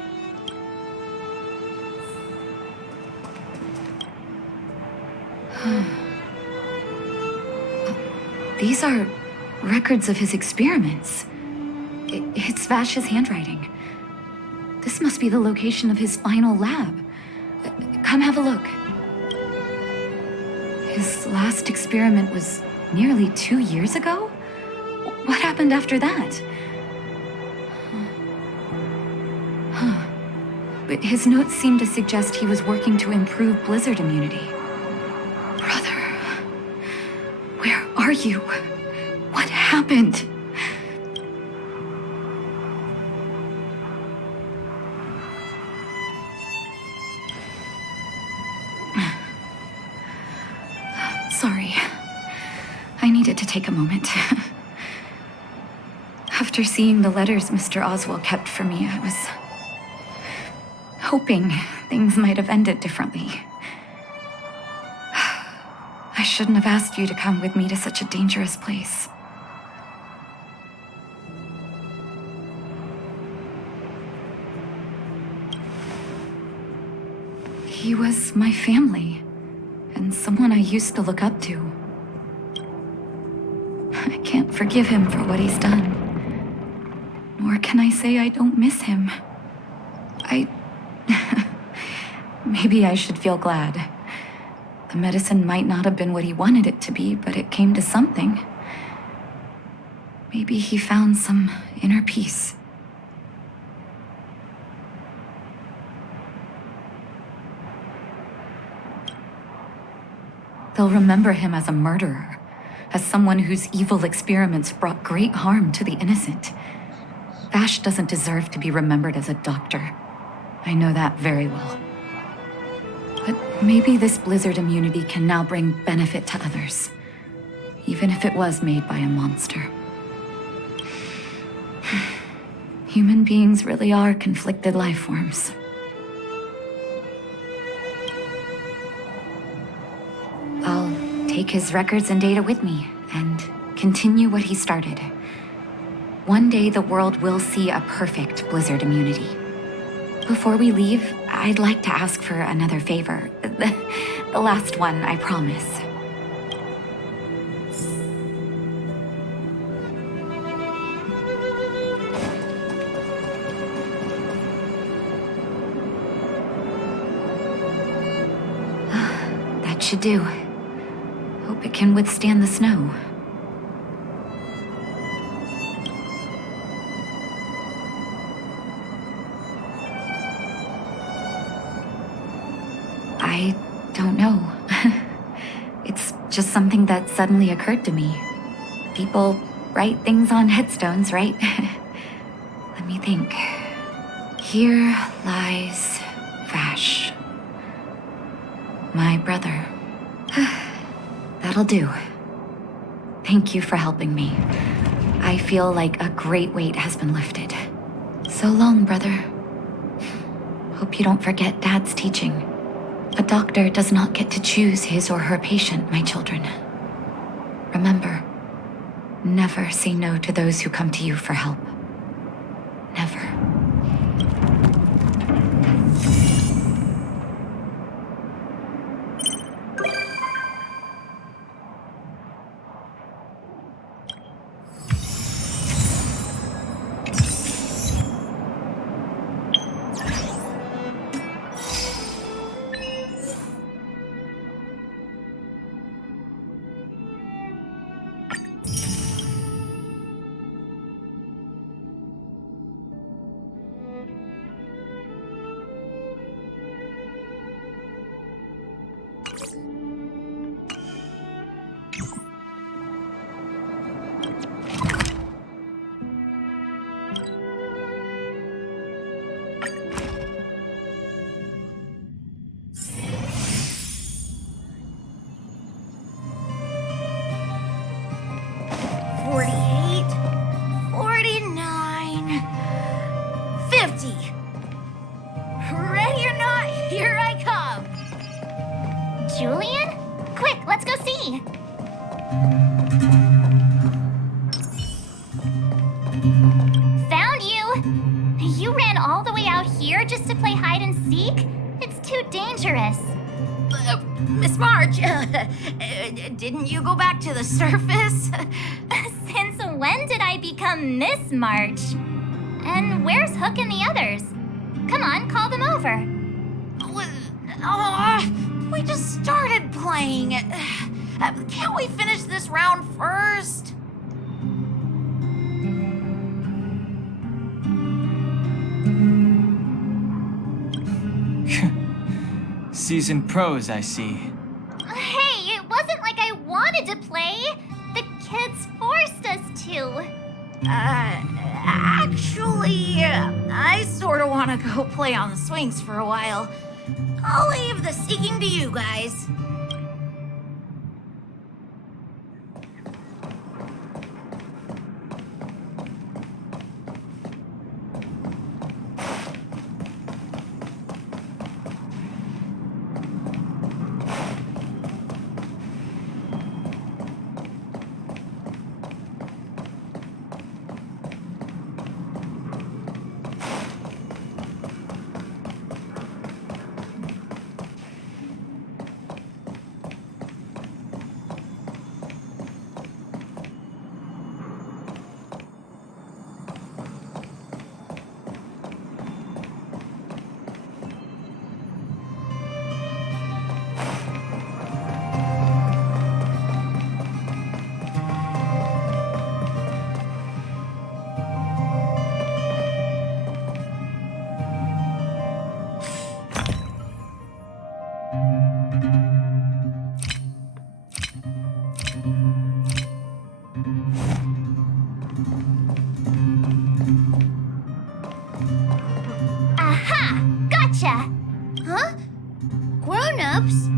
These are records of his experiments. It's Vash's handwriting. This must be the location of his final lab. Come have a look. His last experiment was nearly 2 years ago? What happened after that? But his notes seem to suggest he was working to improve blizzard immunity. Brother, where are you? What happened? Sorry. I needed to take a moment. After seeing the letters Mr. Oswald kept for me, I was hoping things might have ended differently. I shouldn't have asked you to come with me to such a dangerous place. He was my family. And someone I used to look up to. I can't forgive him for what he's done. Nor can I say I don't miss him. Maybe I should feel glad. The medicine might not have been what he wanted it to be, but it came to something. Maybe he found some inner peace. They'll remember him as a murderer, as someone whose evil experiments brought great harm to the innocent. Vash doesn't deserve to be remembered as a doctor. I know that very well. But maybe this blizzard immunity can now bring benefit to others. even if it was made by a monster. Human beings really are conflicted life forms. I'll take his records and data with me and continue what he started. One day the world will see a perfect blizzard immunity. Before we leave, I'd like to ask for another favor. The last one, I promise. That should do. Hope it can withstand the snow. I don't know. It's just something that suddenly occurred to me. People write things on headstones, right? Let me think. Here lies Vash. My brother. That'll do. Thank you for helping me. I feel like a great weight has been lifted. So long, brother. Hope you don't forget Dad's teaching. A doctor does not get to choose his or her patient, my children. Remember, never say no to those who come to you for help. Never. Julian? Quick, let's go see. Found you! You ran all the way out here just to play hide and seek? It's too dangerous. Miss March, didn't you go back to the surface? Since when did I become Miss March? And where's Hook and the others? Come on, call them over. We just started playing. Can't we finish this round first? Seasoned pros, I see. Hey, it wasn't like I wanted to play. The kids forced us to. Actually, I sort of want to go play on the swings for a while. I'll leave the seeking to you guys. Aha! Gotcha! Huh? Grown-ups?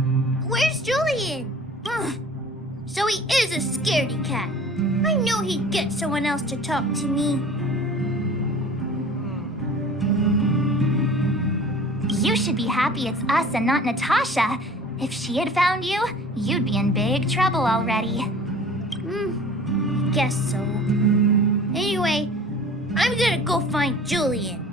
Where's Julian? So he is is a scaredy cat. I knew he'd get someone else to talk to me. You should be happy it's us and not Natasha. If she had found you, you'd be in big trouble already. I guess so. Anyway, I'm gonna go find Julian.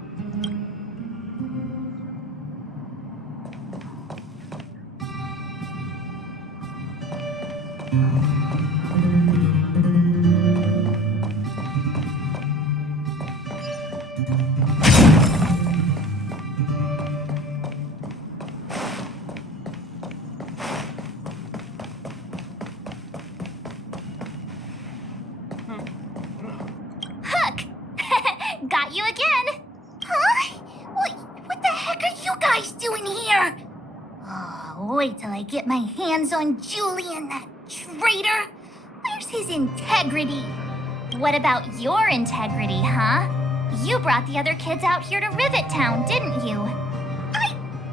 Hook! Got you again! Huh? What the heck are you guys doing here? Oh, wait till I get my hands on Julian, that traitor. Where's his integrity? What about your integrity, huh? You brought the other kids out here to Rivet Town, didn't you?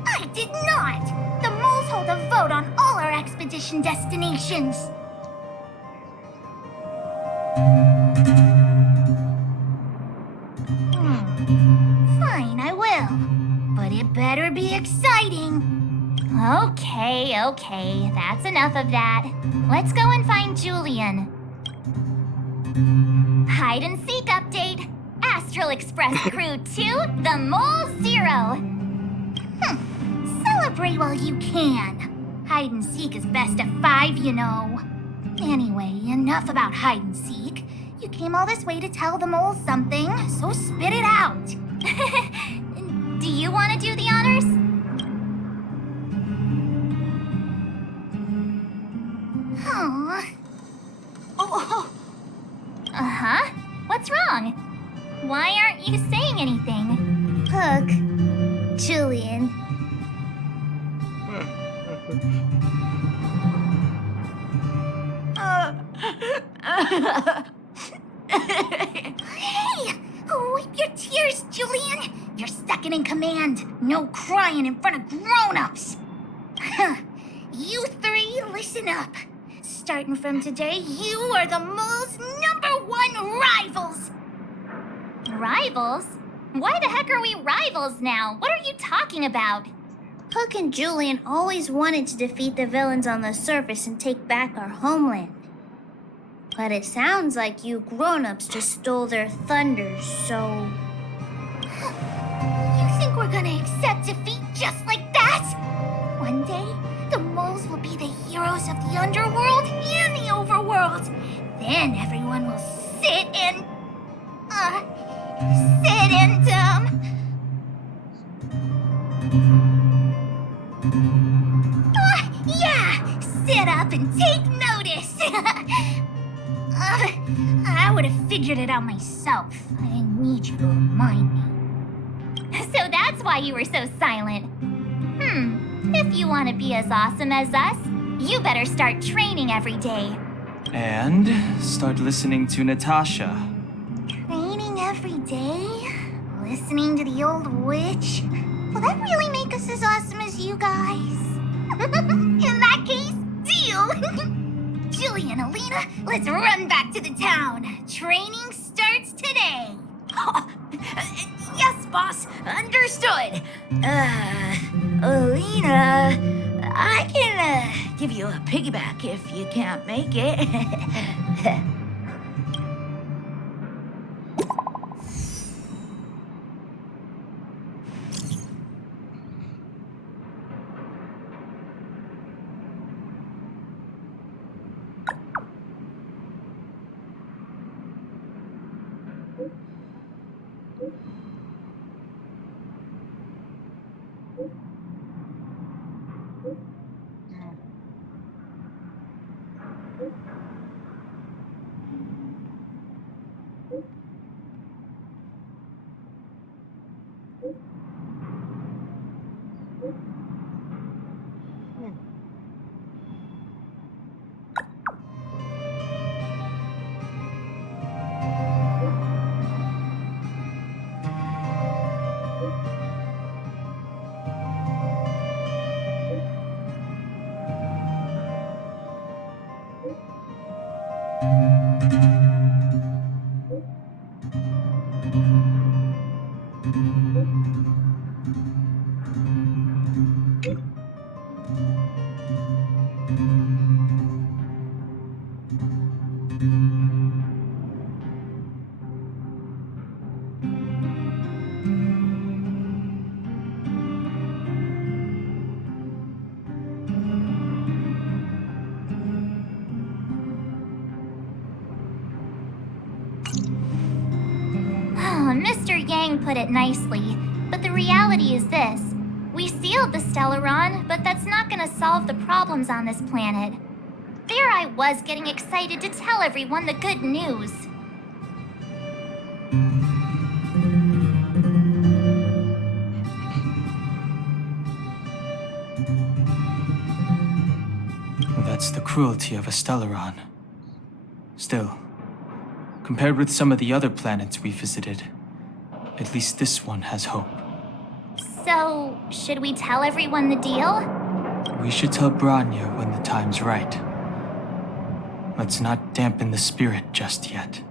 I did not. The moles hold a vote on all our expedition destinations. Fine, I will. But it better be exciting. Okay, that's enough of that. Let's go and find Julian. Hide and seek update. Astral Express Crew 2, the Mole 0. Celebrate while you can. Hide and seek is best at 5, you know. Anyway, enough about hide and seek. You came all this way to tell the moles something, so spit it out. Do you want to do the honors? Aw. Uh-huh. What's wrong? Why aren't you saying anything? Hook. Julian. Hey! Wipe your tears, Julian. You're second in command. No crying in front of grown-ups. You three, listen up. Starting from today, you are the mole's #1 rivals. Rivals? Why the heck are we rivals now? What are you talking about? Hook and Julian always wanted to defeat the villains on the surface and take back our homeland. But it sounds like you grown-ups just stole their thunder, so... You think we're gonna accept defeat just like that? One day, the moles will be the heroes of the underworld and the overworld. Then everyone will sit and... Yeah! Sit up and take notice! I would have figured it out myself. I didn't need you to remind me. So that's why you were so silent. If you want to be as awesome as us, you better start training every day. And start listening to Natasha. Training every day? Listening to the old witch? Will that really make us as awesome as you guys? In that case, deal! Julian, Alina, let's run back to the town. Training starts today. Yes, boss. Understood. Alina, I can give you a piggyback if you can't make it. Mr. Yang put it nicely, but the reality is this. We sealed the Stellaron, but that's not gonna solve the problems on this planet. There I was getting excited to tell everyone the good news. That's the cruelty of a Stellaron. Still, compared with some of the other planets we visited, at least this one has hope. So, should we tell everyone the deal? We should tell Branya when the time's right. Let's not dampen the spirit just yet.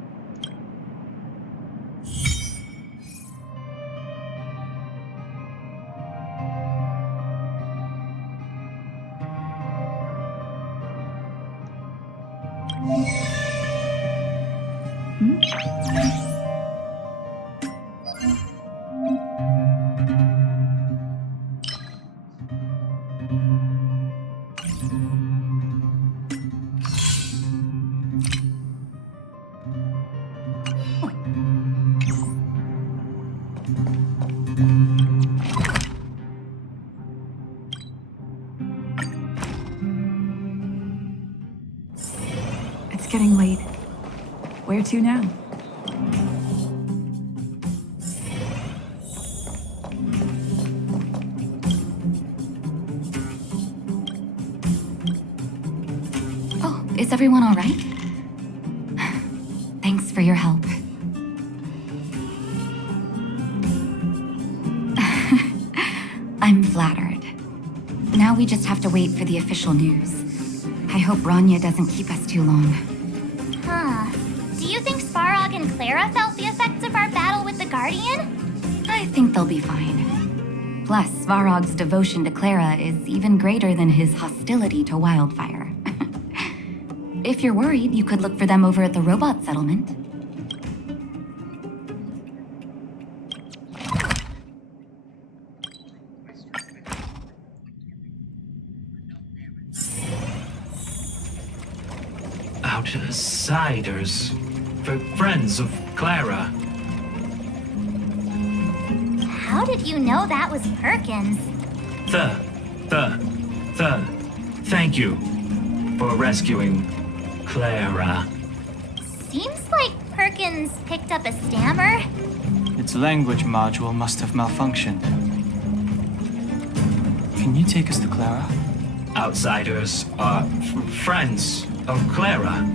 It's getting late. Where to now? Oh, is everyone all right? Thanks for your help. I'm flattered. Now we just have to wait for the official news. I hope Branya doesn't keep us too long. Huh. Do you think Svarog and Clara felt the effects of our battle with the Guardian? I think they'll be fine. Plus, Svarog's devotion to Clara is even greater than his hostility to Wildfire. If you're worried, you could look for them over at the robot settlement. Outsiders. For friends of Clara. How did you know that was Perkins? Thank you for rescuing Clara. Seems like Perkins picked up a stammer. Its language module must have malfunctioned. Can you take us to Clara? Outsiders are friends of Clara.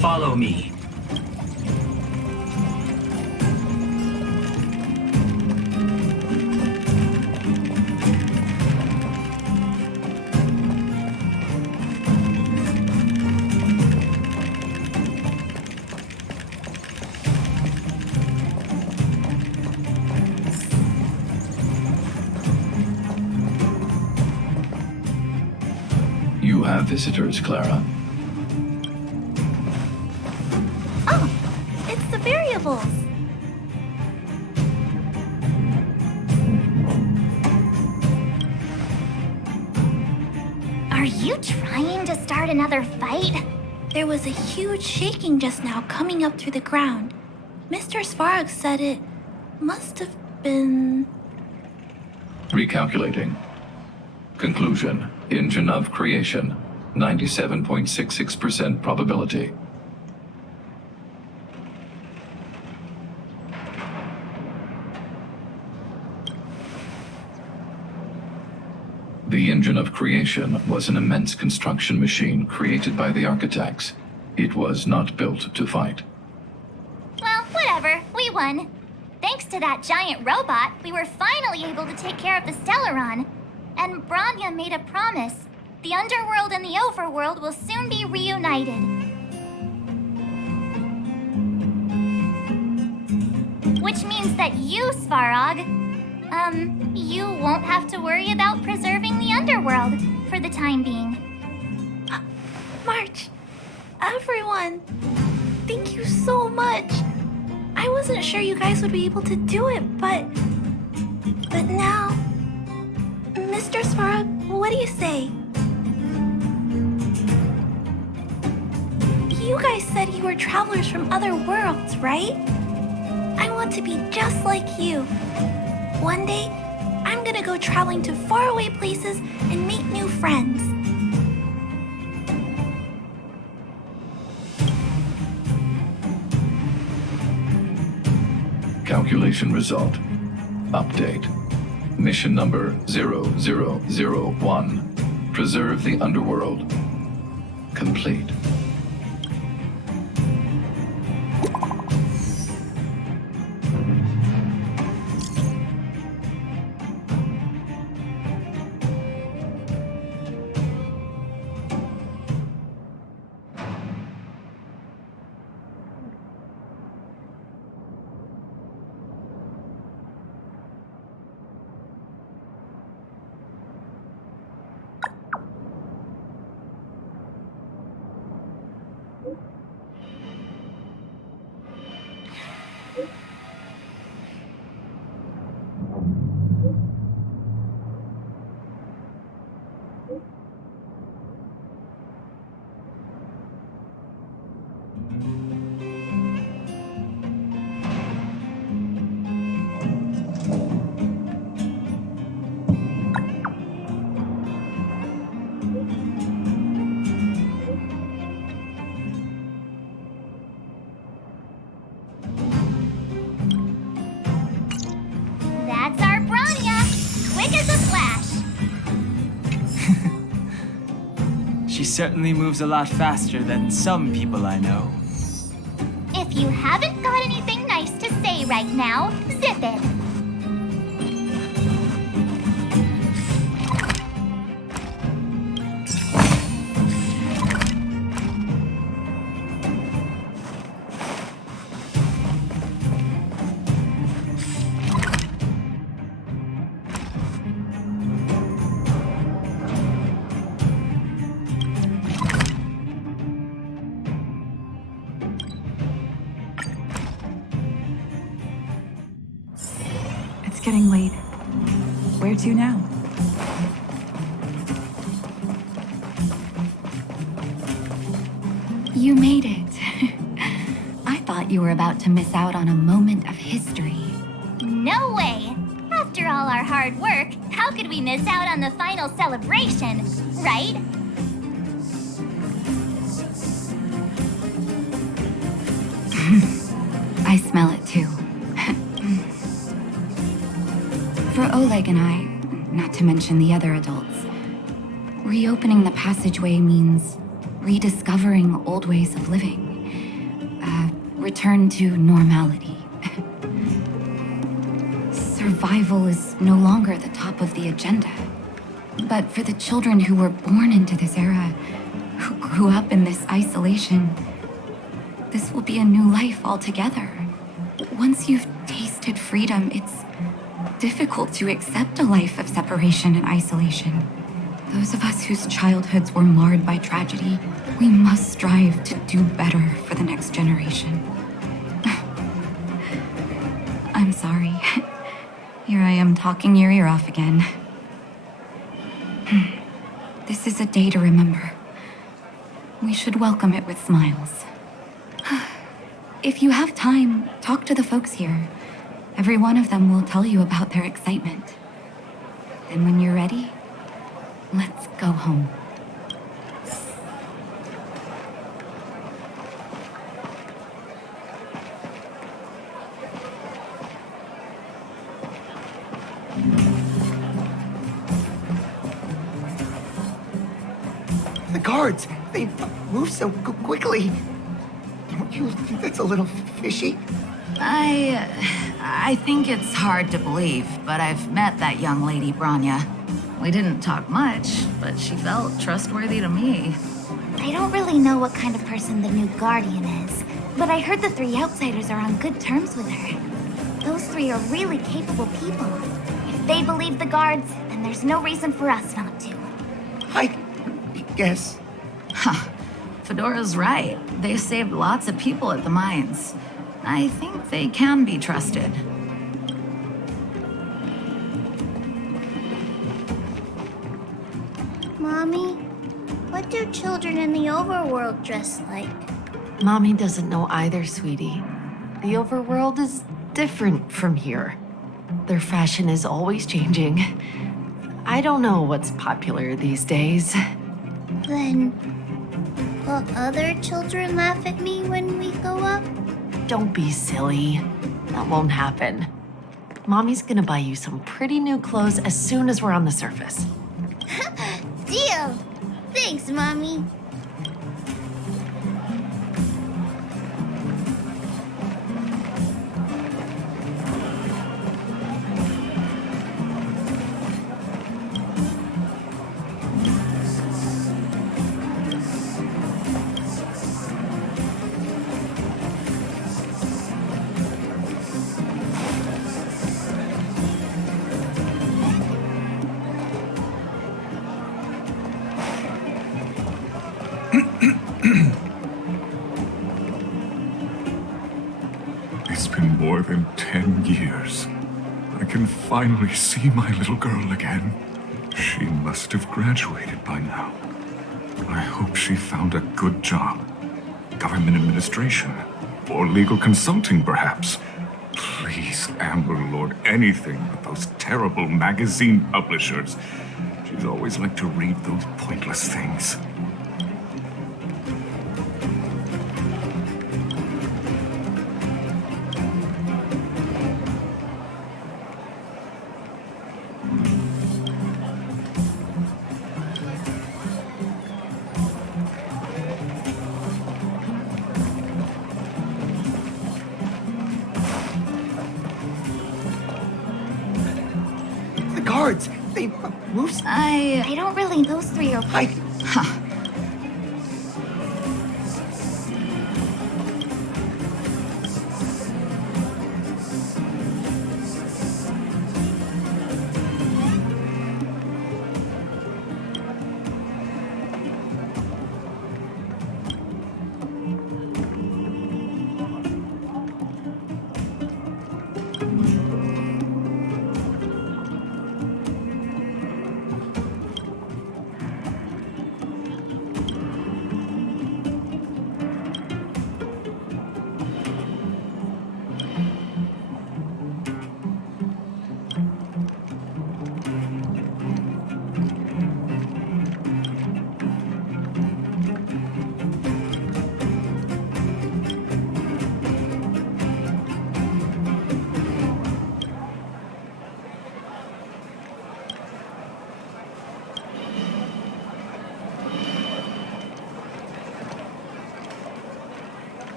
Follow me. You have visitors, Clara. Oh, it's the variables. Are you trying to start another fight? There was a huge shaking just now coming up through the ground. Mr. Svarog said it must have been... Recalculating. Conclusion. Engine of creation. 97.66% probability. The engine of creation was an immense construction machine created by the architects. It was not built to fight. Well, whatever. We won. Thanks to that giant robot, we were finally able to take care of the Stellaron. And Branya made a promise. The underworld and the overworld will soon be reunited. which means that you, Svarog, you won't have to worry about preserving the underworld for the time being. March, everyone, thank you so much. I wasn't sure you guys would be able to do it, but now, Mr. Svarog, what do you say? You guys said you were travelers from other worlds, right? I want to be just like you. One day, I'm gonna go traveling to faraway places and make new friends. Calculation result. Update. Mission number 0001. Preserve the underworld. Complete. That's our Bronya, quick as a flash. She certainly moves a lot faster than some people I know. If you haven't got anything nice to say right now, zip it. It's getting late. Where to now? You made it. I thought you were about to miss out on a moment of history. No way! After all our hard work, how could we miss out on the final celebration, right? I smell it too. For Oleg and I, not to mention the other adults, reopening the passageway means rediscovering old ways of living. Return to normality. Survival is no longer the top of the agenda. But for the children who were born into this era, who grew up in this isolation, this will be a new life altogether. Once you've tasted freedom, it's difficult to accept a life of separation and isolation. Those of us whose childhoods were marred by tragedy, we must strive to do better for the next generation. I'm sorry. Here I am talking your ear off again. This is a day to remember. We should welcome it with smiles. If you have time, talk to the folks here. Every one of them will tell you about their excitement. Then when you're ready, let's go home. The guards, they move so quickly. Don't you think that's a little fishy? I think it's hard to believe, but I've met that young lady, Bronya. We didn't talk much, but she felt trustworthy to me. I don't really know what kind of person the new Guardian is, but I heard the three outsiders are on good terms with her. Those three are really capable people. If they believe the guards, then there's no reason for us not to. I guess. Huh. Fedora's right. They saved lots of people at the mines. I think they can be trusted. Mommy, what do children in the overworld dress like? Mommy doesn't know either, sweetie. The overworld is different from here. Their fashion is always changing. I don't know what's popular these days. Then, will other children laugh at me when we go up? Don't be silly. That won't happen. Mommy's gonna buy you some pretty new clothes as soon as we're on the surface. Deal! Thanks, Mommy. It's been more than 10 years. I can finally see my little girl again. She must have graduated by now. I hope she found a good job. Government administration. Or legal consulting, perhaps. Please, Amber Lord, anything but those terrible magazine publishers. She's always liked to read those pointless things. The guards, they moved. I don't really. Those three are. Huh.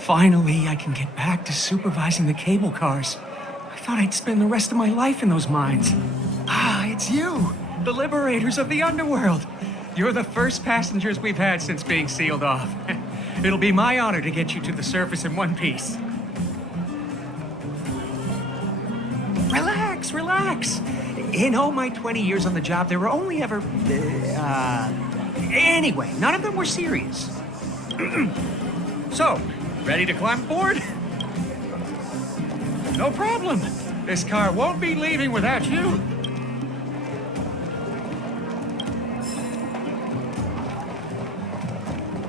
Finally, I can get back to supervising the cable cars. I thought I'd spend the rest of my life in those mines. Ah, it's you, the liberators of the underworld. You're the first passengers we've had since being sealed off. It'll be my honor to get you to the surface in one piece. Relax. In all my 20 years on the job, there were only ever... Anyway, none of them were serious. So, ready to climb aboard? No problem. This car won't be leaving without you.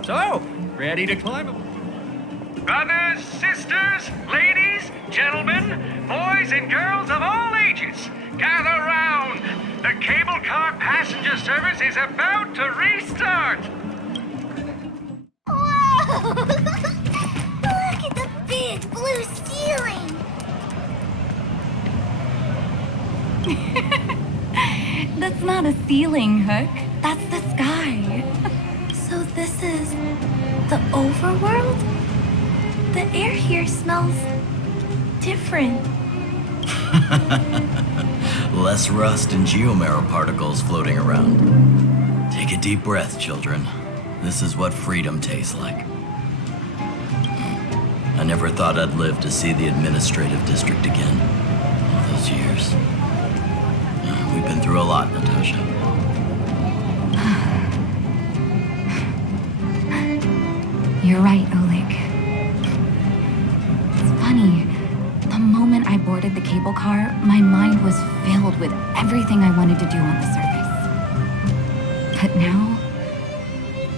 So, ready to climb aboard? Brothers, sisters, ladies, gentlemen, boys and girls of all ages, gather round. The cable car passenger service is about to restart. Whoa! Look at the big blue ceiling! That's not a ceiling, Hook. That's the sky. So this is the overworld? The air here smells different. Less rust and geomarrow particles floating around. Take a deep breath, children. This is what freedom tastes like. I never thought I'd live to see the administrative district again. All those years. We've been through a lot, Natasha. You're right, Oleg. It's funny. The moment I boarded the cable car, my mind was filled with everything I wanted to do on the surface. But now,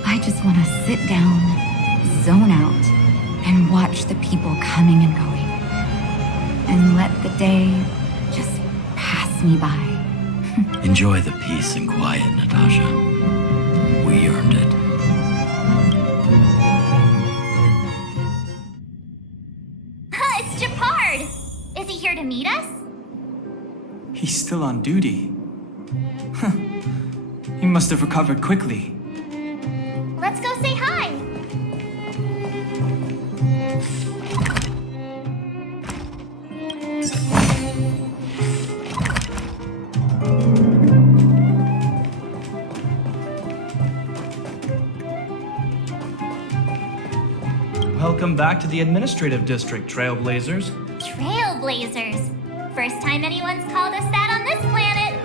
I just want to sit down, zone out, and watch the people coming and going. And let the day just pass me by. Enjoy the peace and quiet, Natasha. We earned it. It's Japard! Is he here to meet us? He's still on duty. Huh. He must have recovered quickly. Let's go say hi! Welcome back to the administrative district, Trailblazers. Trailblazers. First time anyone's called us that on this planet.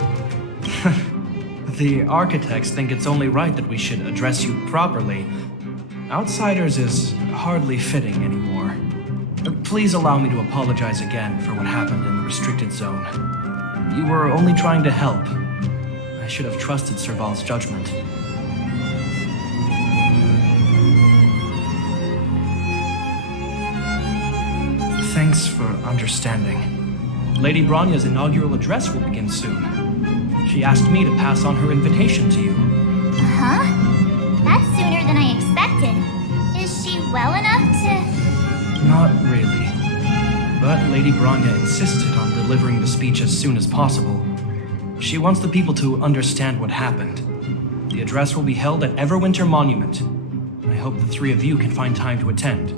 The architects think it's only right that we should address you properly. Outsiders is hardly fitting anymore. Please allow me to apologize again for what happened in the restricted zone. You were only trying to help. I should have trusted Serval's judgment. Thanks for understanding. Lady Bronya's inaugural address will begin soon. She asked me to pass on her invitation to you. Huh? That's sooner than I expected. Is she well enough to... Not really. But Lady Bronya insisted on delivering the speech as soon as possible. She wants the people to understand what happened. The address will be held at Everwinter Monument. I hope the three of you can find time to attend.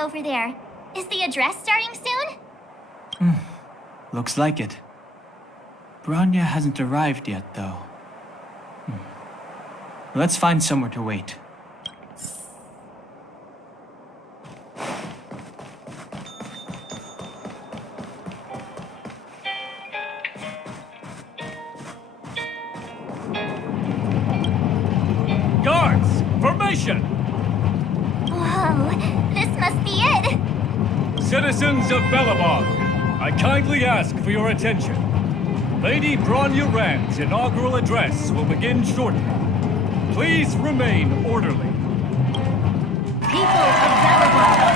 Over there. Is the address starting soon? Looks like it. Bronya hasn't arrived yet, though. Let's find somewhere to wait. Guards! Formation! Whoa, this must be it! Citizens of Bellabog, I kindly ask for your attention. Lady Bronya Rand's inaugural address will begin shortly. Please remain orderly. People of Bellabog,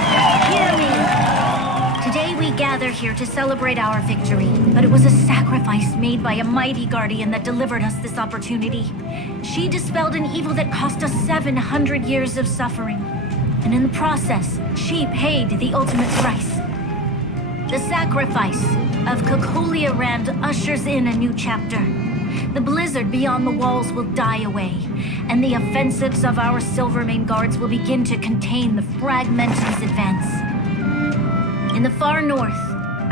hear me! Today we gather here to celebrate our victory, but it was a sacrifice made by a mighty guardian that delivered us this opportunity. She dispelled an evil that cost us 700 years of suffering. And in the process, she paid the ultimate price. The sacrifice of Kokolia Rand ushers in a new chapter. The blizzard beyond the walls will die away, and the offensives of our Silvermane guards will begin to contain the Fragmentum's advance. In the far north,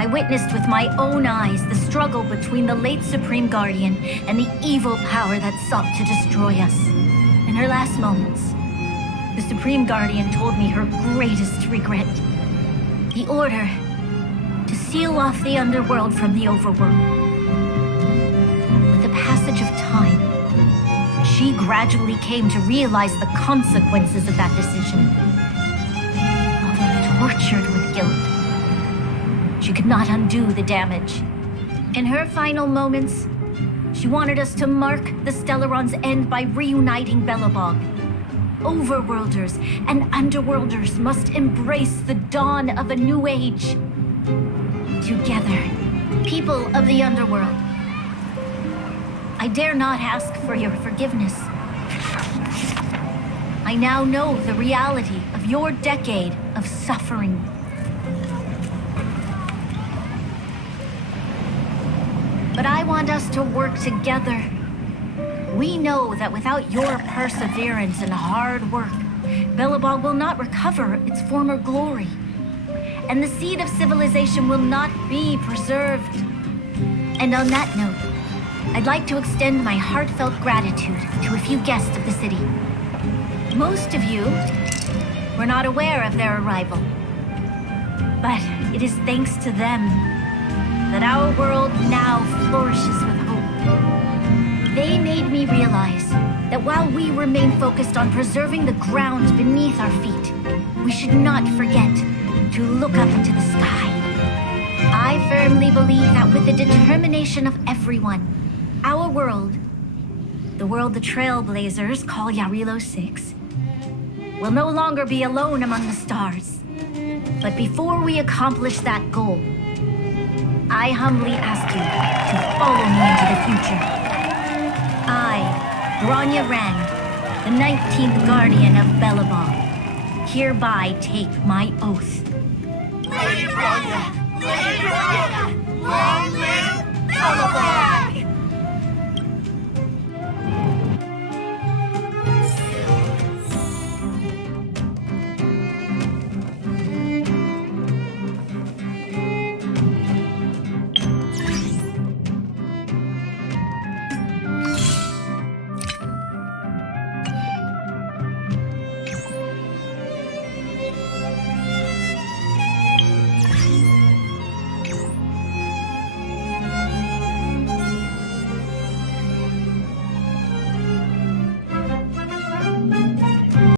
I witnessed with my own eyes the struggle between the late Supreme Guardian and the evil power that sought to destroy us. In her last moments, the Supreme Guardian told me her greatest regret. The order to seal off the underworld from the overworld. With the passage of time, she gradually came to realize the consequences of that decision. Although tortured with guilt, she could not undo the damage. In her final moments, she wanted us to mark the Stellaron's end by reuniting Belobog. Overworlders and underworlders must embrace the dawn of a new age. Together, people of the underworld, I dare not ask for your forgiveness. I now know the reality of your decade of suffering. But I want us to work together. We know that without your perseverance and hard work, Belobog will not recover its former glory. And the seed of civilization will not be preserved. And on that note, I'd like to extend my heartfelt gratitude to a few guests of the city. Most of you were not aware of their arrival. But it is thanks to them that our world now flourishes with hope. They made me realize that while we remain focused on preserving the ground beneath our feet, we should not forget to look up into the sky. I firmly believe that with the determination of everyone, our world, the world the Trailblazers call Yarilo 6, will no longer be alone among the stars. But before we accomplish that goal, I humbly ask you to follow me into the future. I, Bronya Wren, the 19th Guardian of Belobog, hereby take my oath. Lady Bronya! Lady Bronya! Long live Belobog!